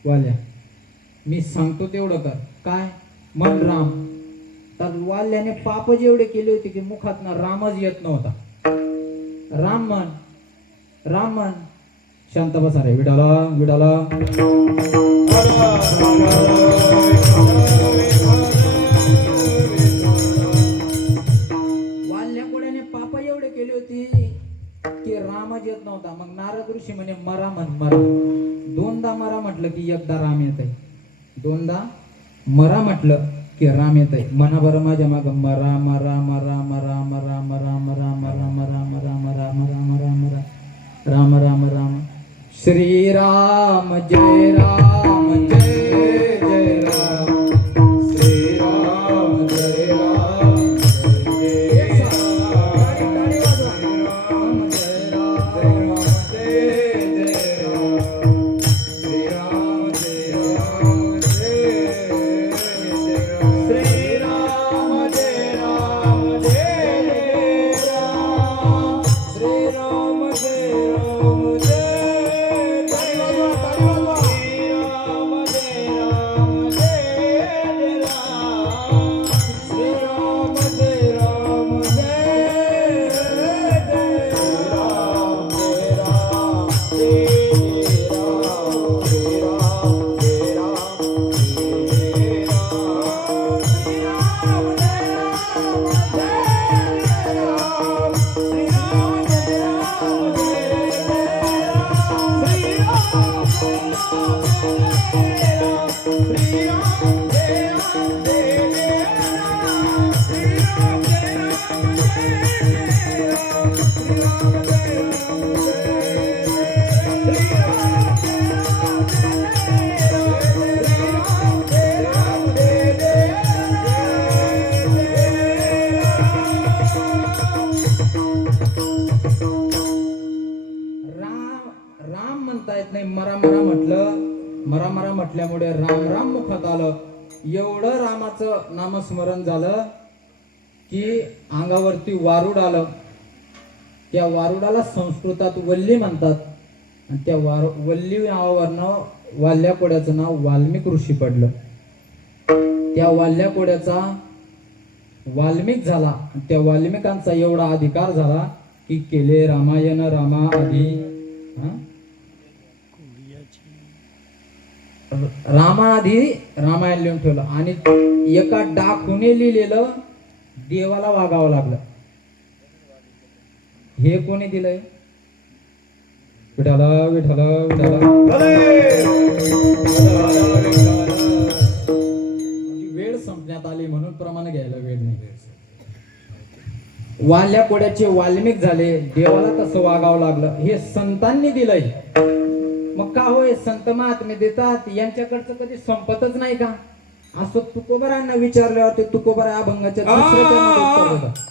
वाल्या, मी सांगतो तेवढं कर. काय मन राम. तर वाल्याने पाप जेवढे केले होते की मुखातनं रामच येत नव्हता. राम मन शांत बसा रे विडाला. वाल्याकोड्याने पाप एवढे केले होती की रामच येत नव्हता. मग नारद ऋषी म्हणे मरा. 2दा मरा म्हटलं की एकदा राम येत आहे. 2दा मरा म्हटलं की राम येत आहे. म्हणा बरं माझ्या माग मरा. राम राम राम. श्रीराम जय राम जय जय राम. श्रीराम जय राम जय जय राम. राम जय राम जय जय राम. श्रीराम जय राम जय जय राम. श्रीराम जय राम जय जय राम. श्रीराम जय राम जय. मरा म्हटल्यामुळे राम राम मुखात आलं. एवढं रामाचं नामस्मरण झालं की अंगावरती वारुड आलं. त्या वारुडाला संस्कृतात वल्ली म्हणतात. आणि त्या वल्ली नावावरनं वाल्याकोड्याचं नाव वाल्मिक ऋषी पडलं. त्या वाल्याकोड्याचा वाल्मिक झाला. त्या वाल्मिकांचा एवढा अधिकार झाला की केले रामायण रामा आधी. रामाआधी रामायण लिहून ठेवलं आणि एका डाकूने लिहिलेलं देवाला वागावं लागलं. हे कोणी दिलंय? विठाला विठाला विठाला. वेळ संपण्यात आली म्हणून प्रमाण घ्यायला वेळ नाही. वाल्या कोड्याचे वाल्मिक झाले, देवाला कसं वागावं लागलं हे संतांनी दिलंय. मग का होय संत महात्मे देतात, यांच्याकडचं कधी संपतच नाही का? असं तुकोबारांना विचारल्यावर ते तुकोबारा अभंगाच्या दुसऱ्या चरणात उत्तर देतात.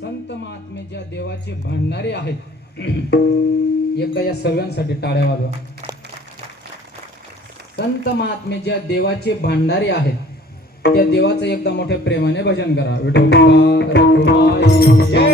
संत महात्मे ज्या देवाचे भांडारे आहेत एकदा या सर्वांसाठी टाळ्या वाजवा. संत महात्मे ज्या देवाचे भांडारे आहेत त्या देवाचं एकदा मोठ्या प्रेमाने भजन करा. विठोबा रखुमाई जय.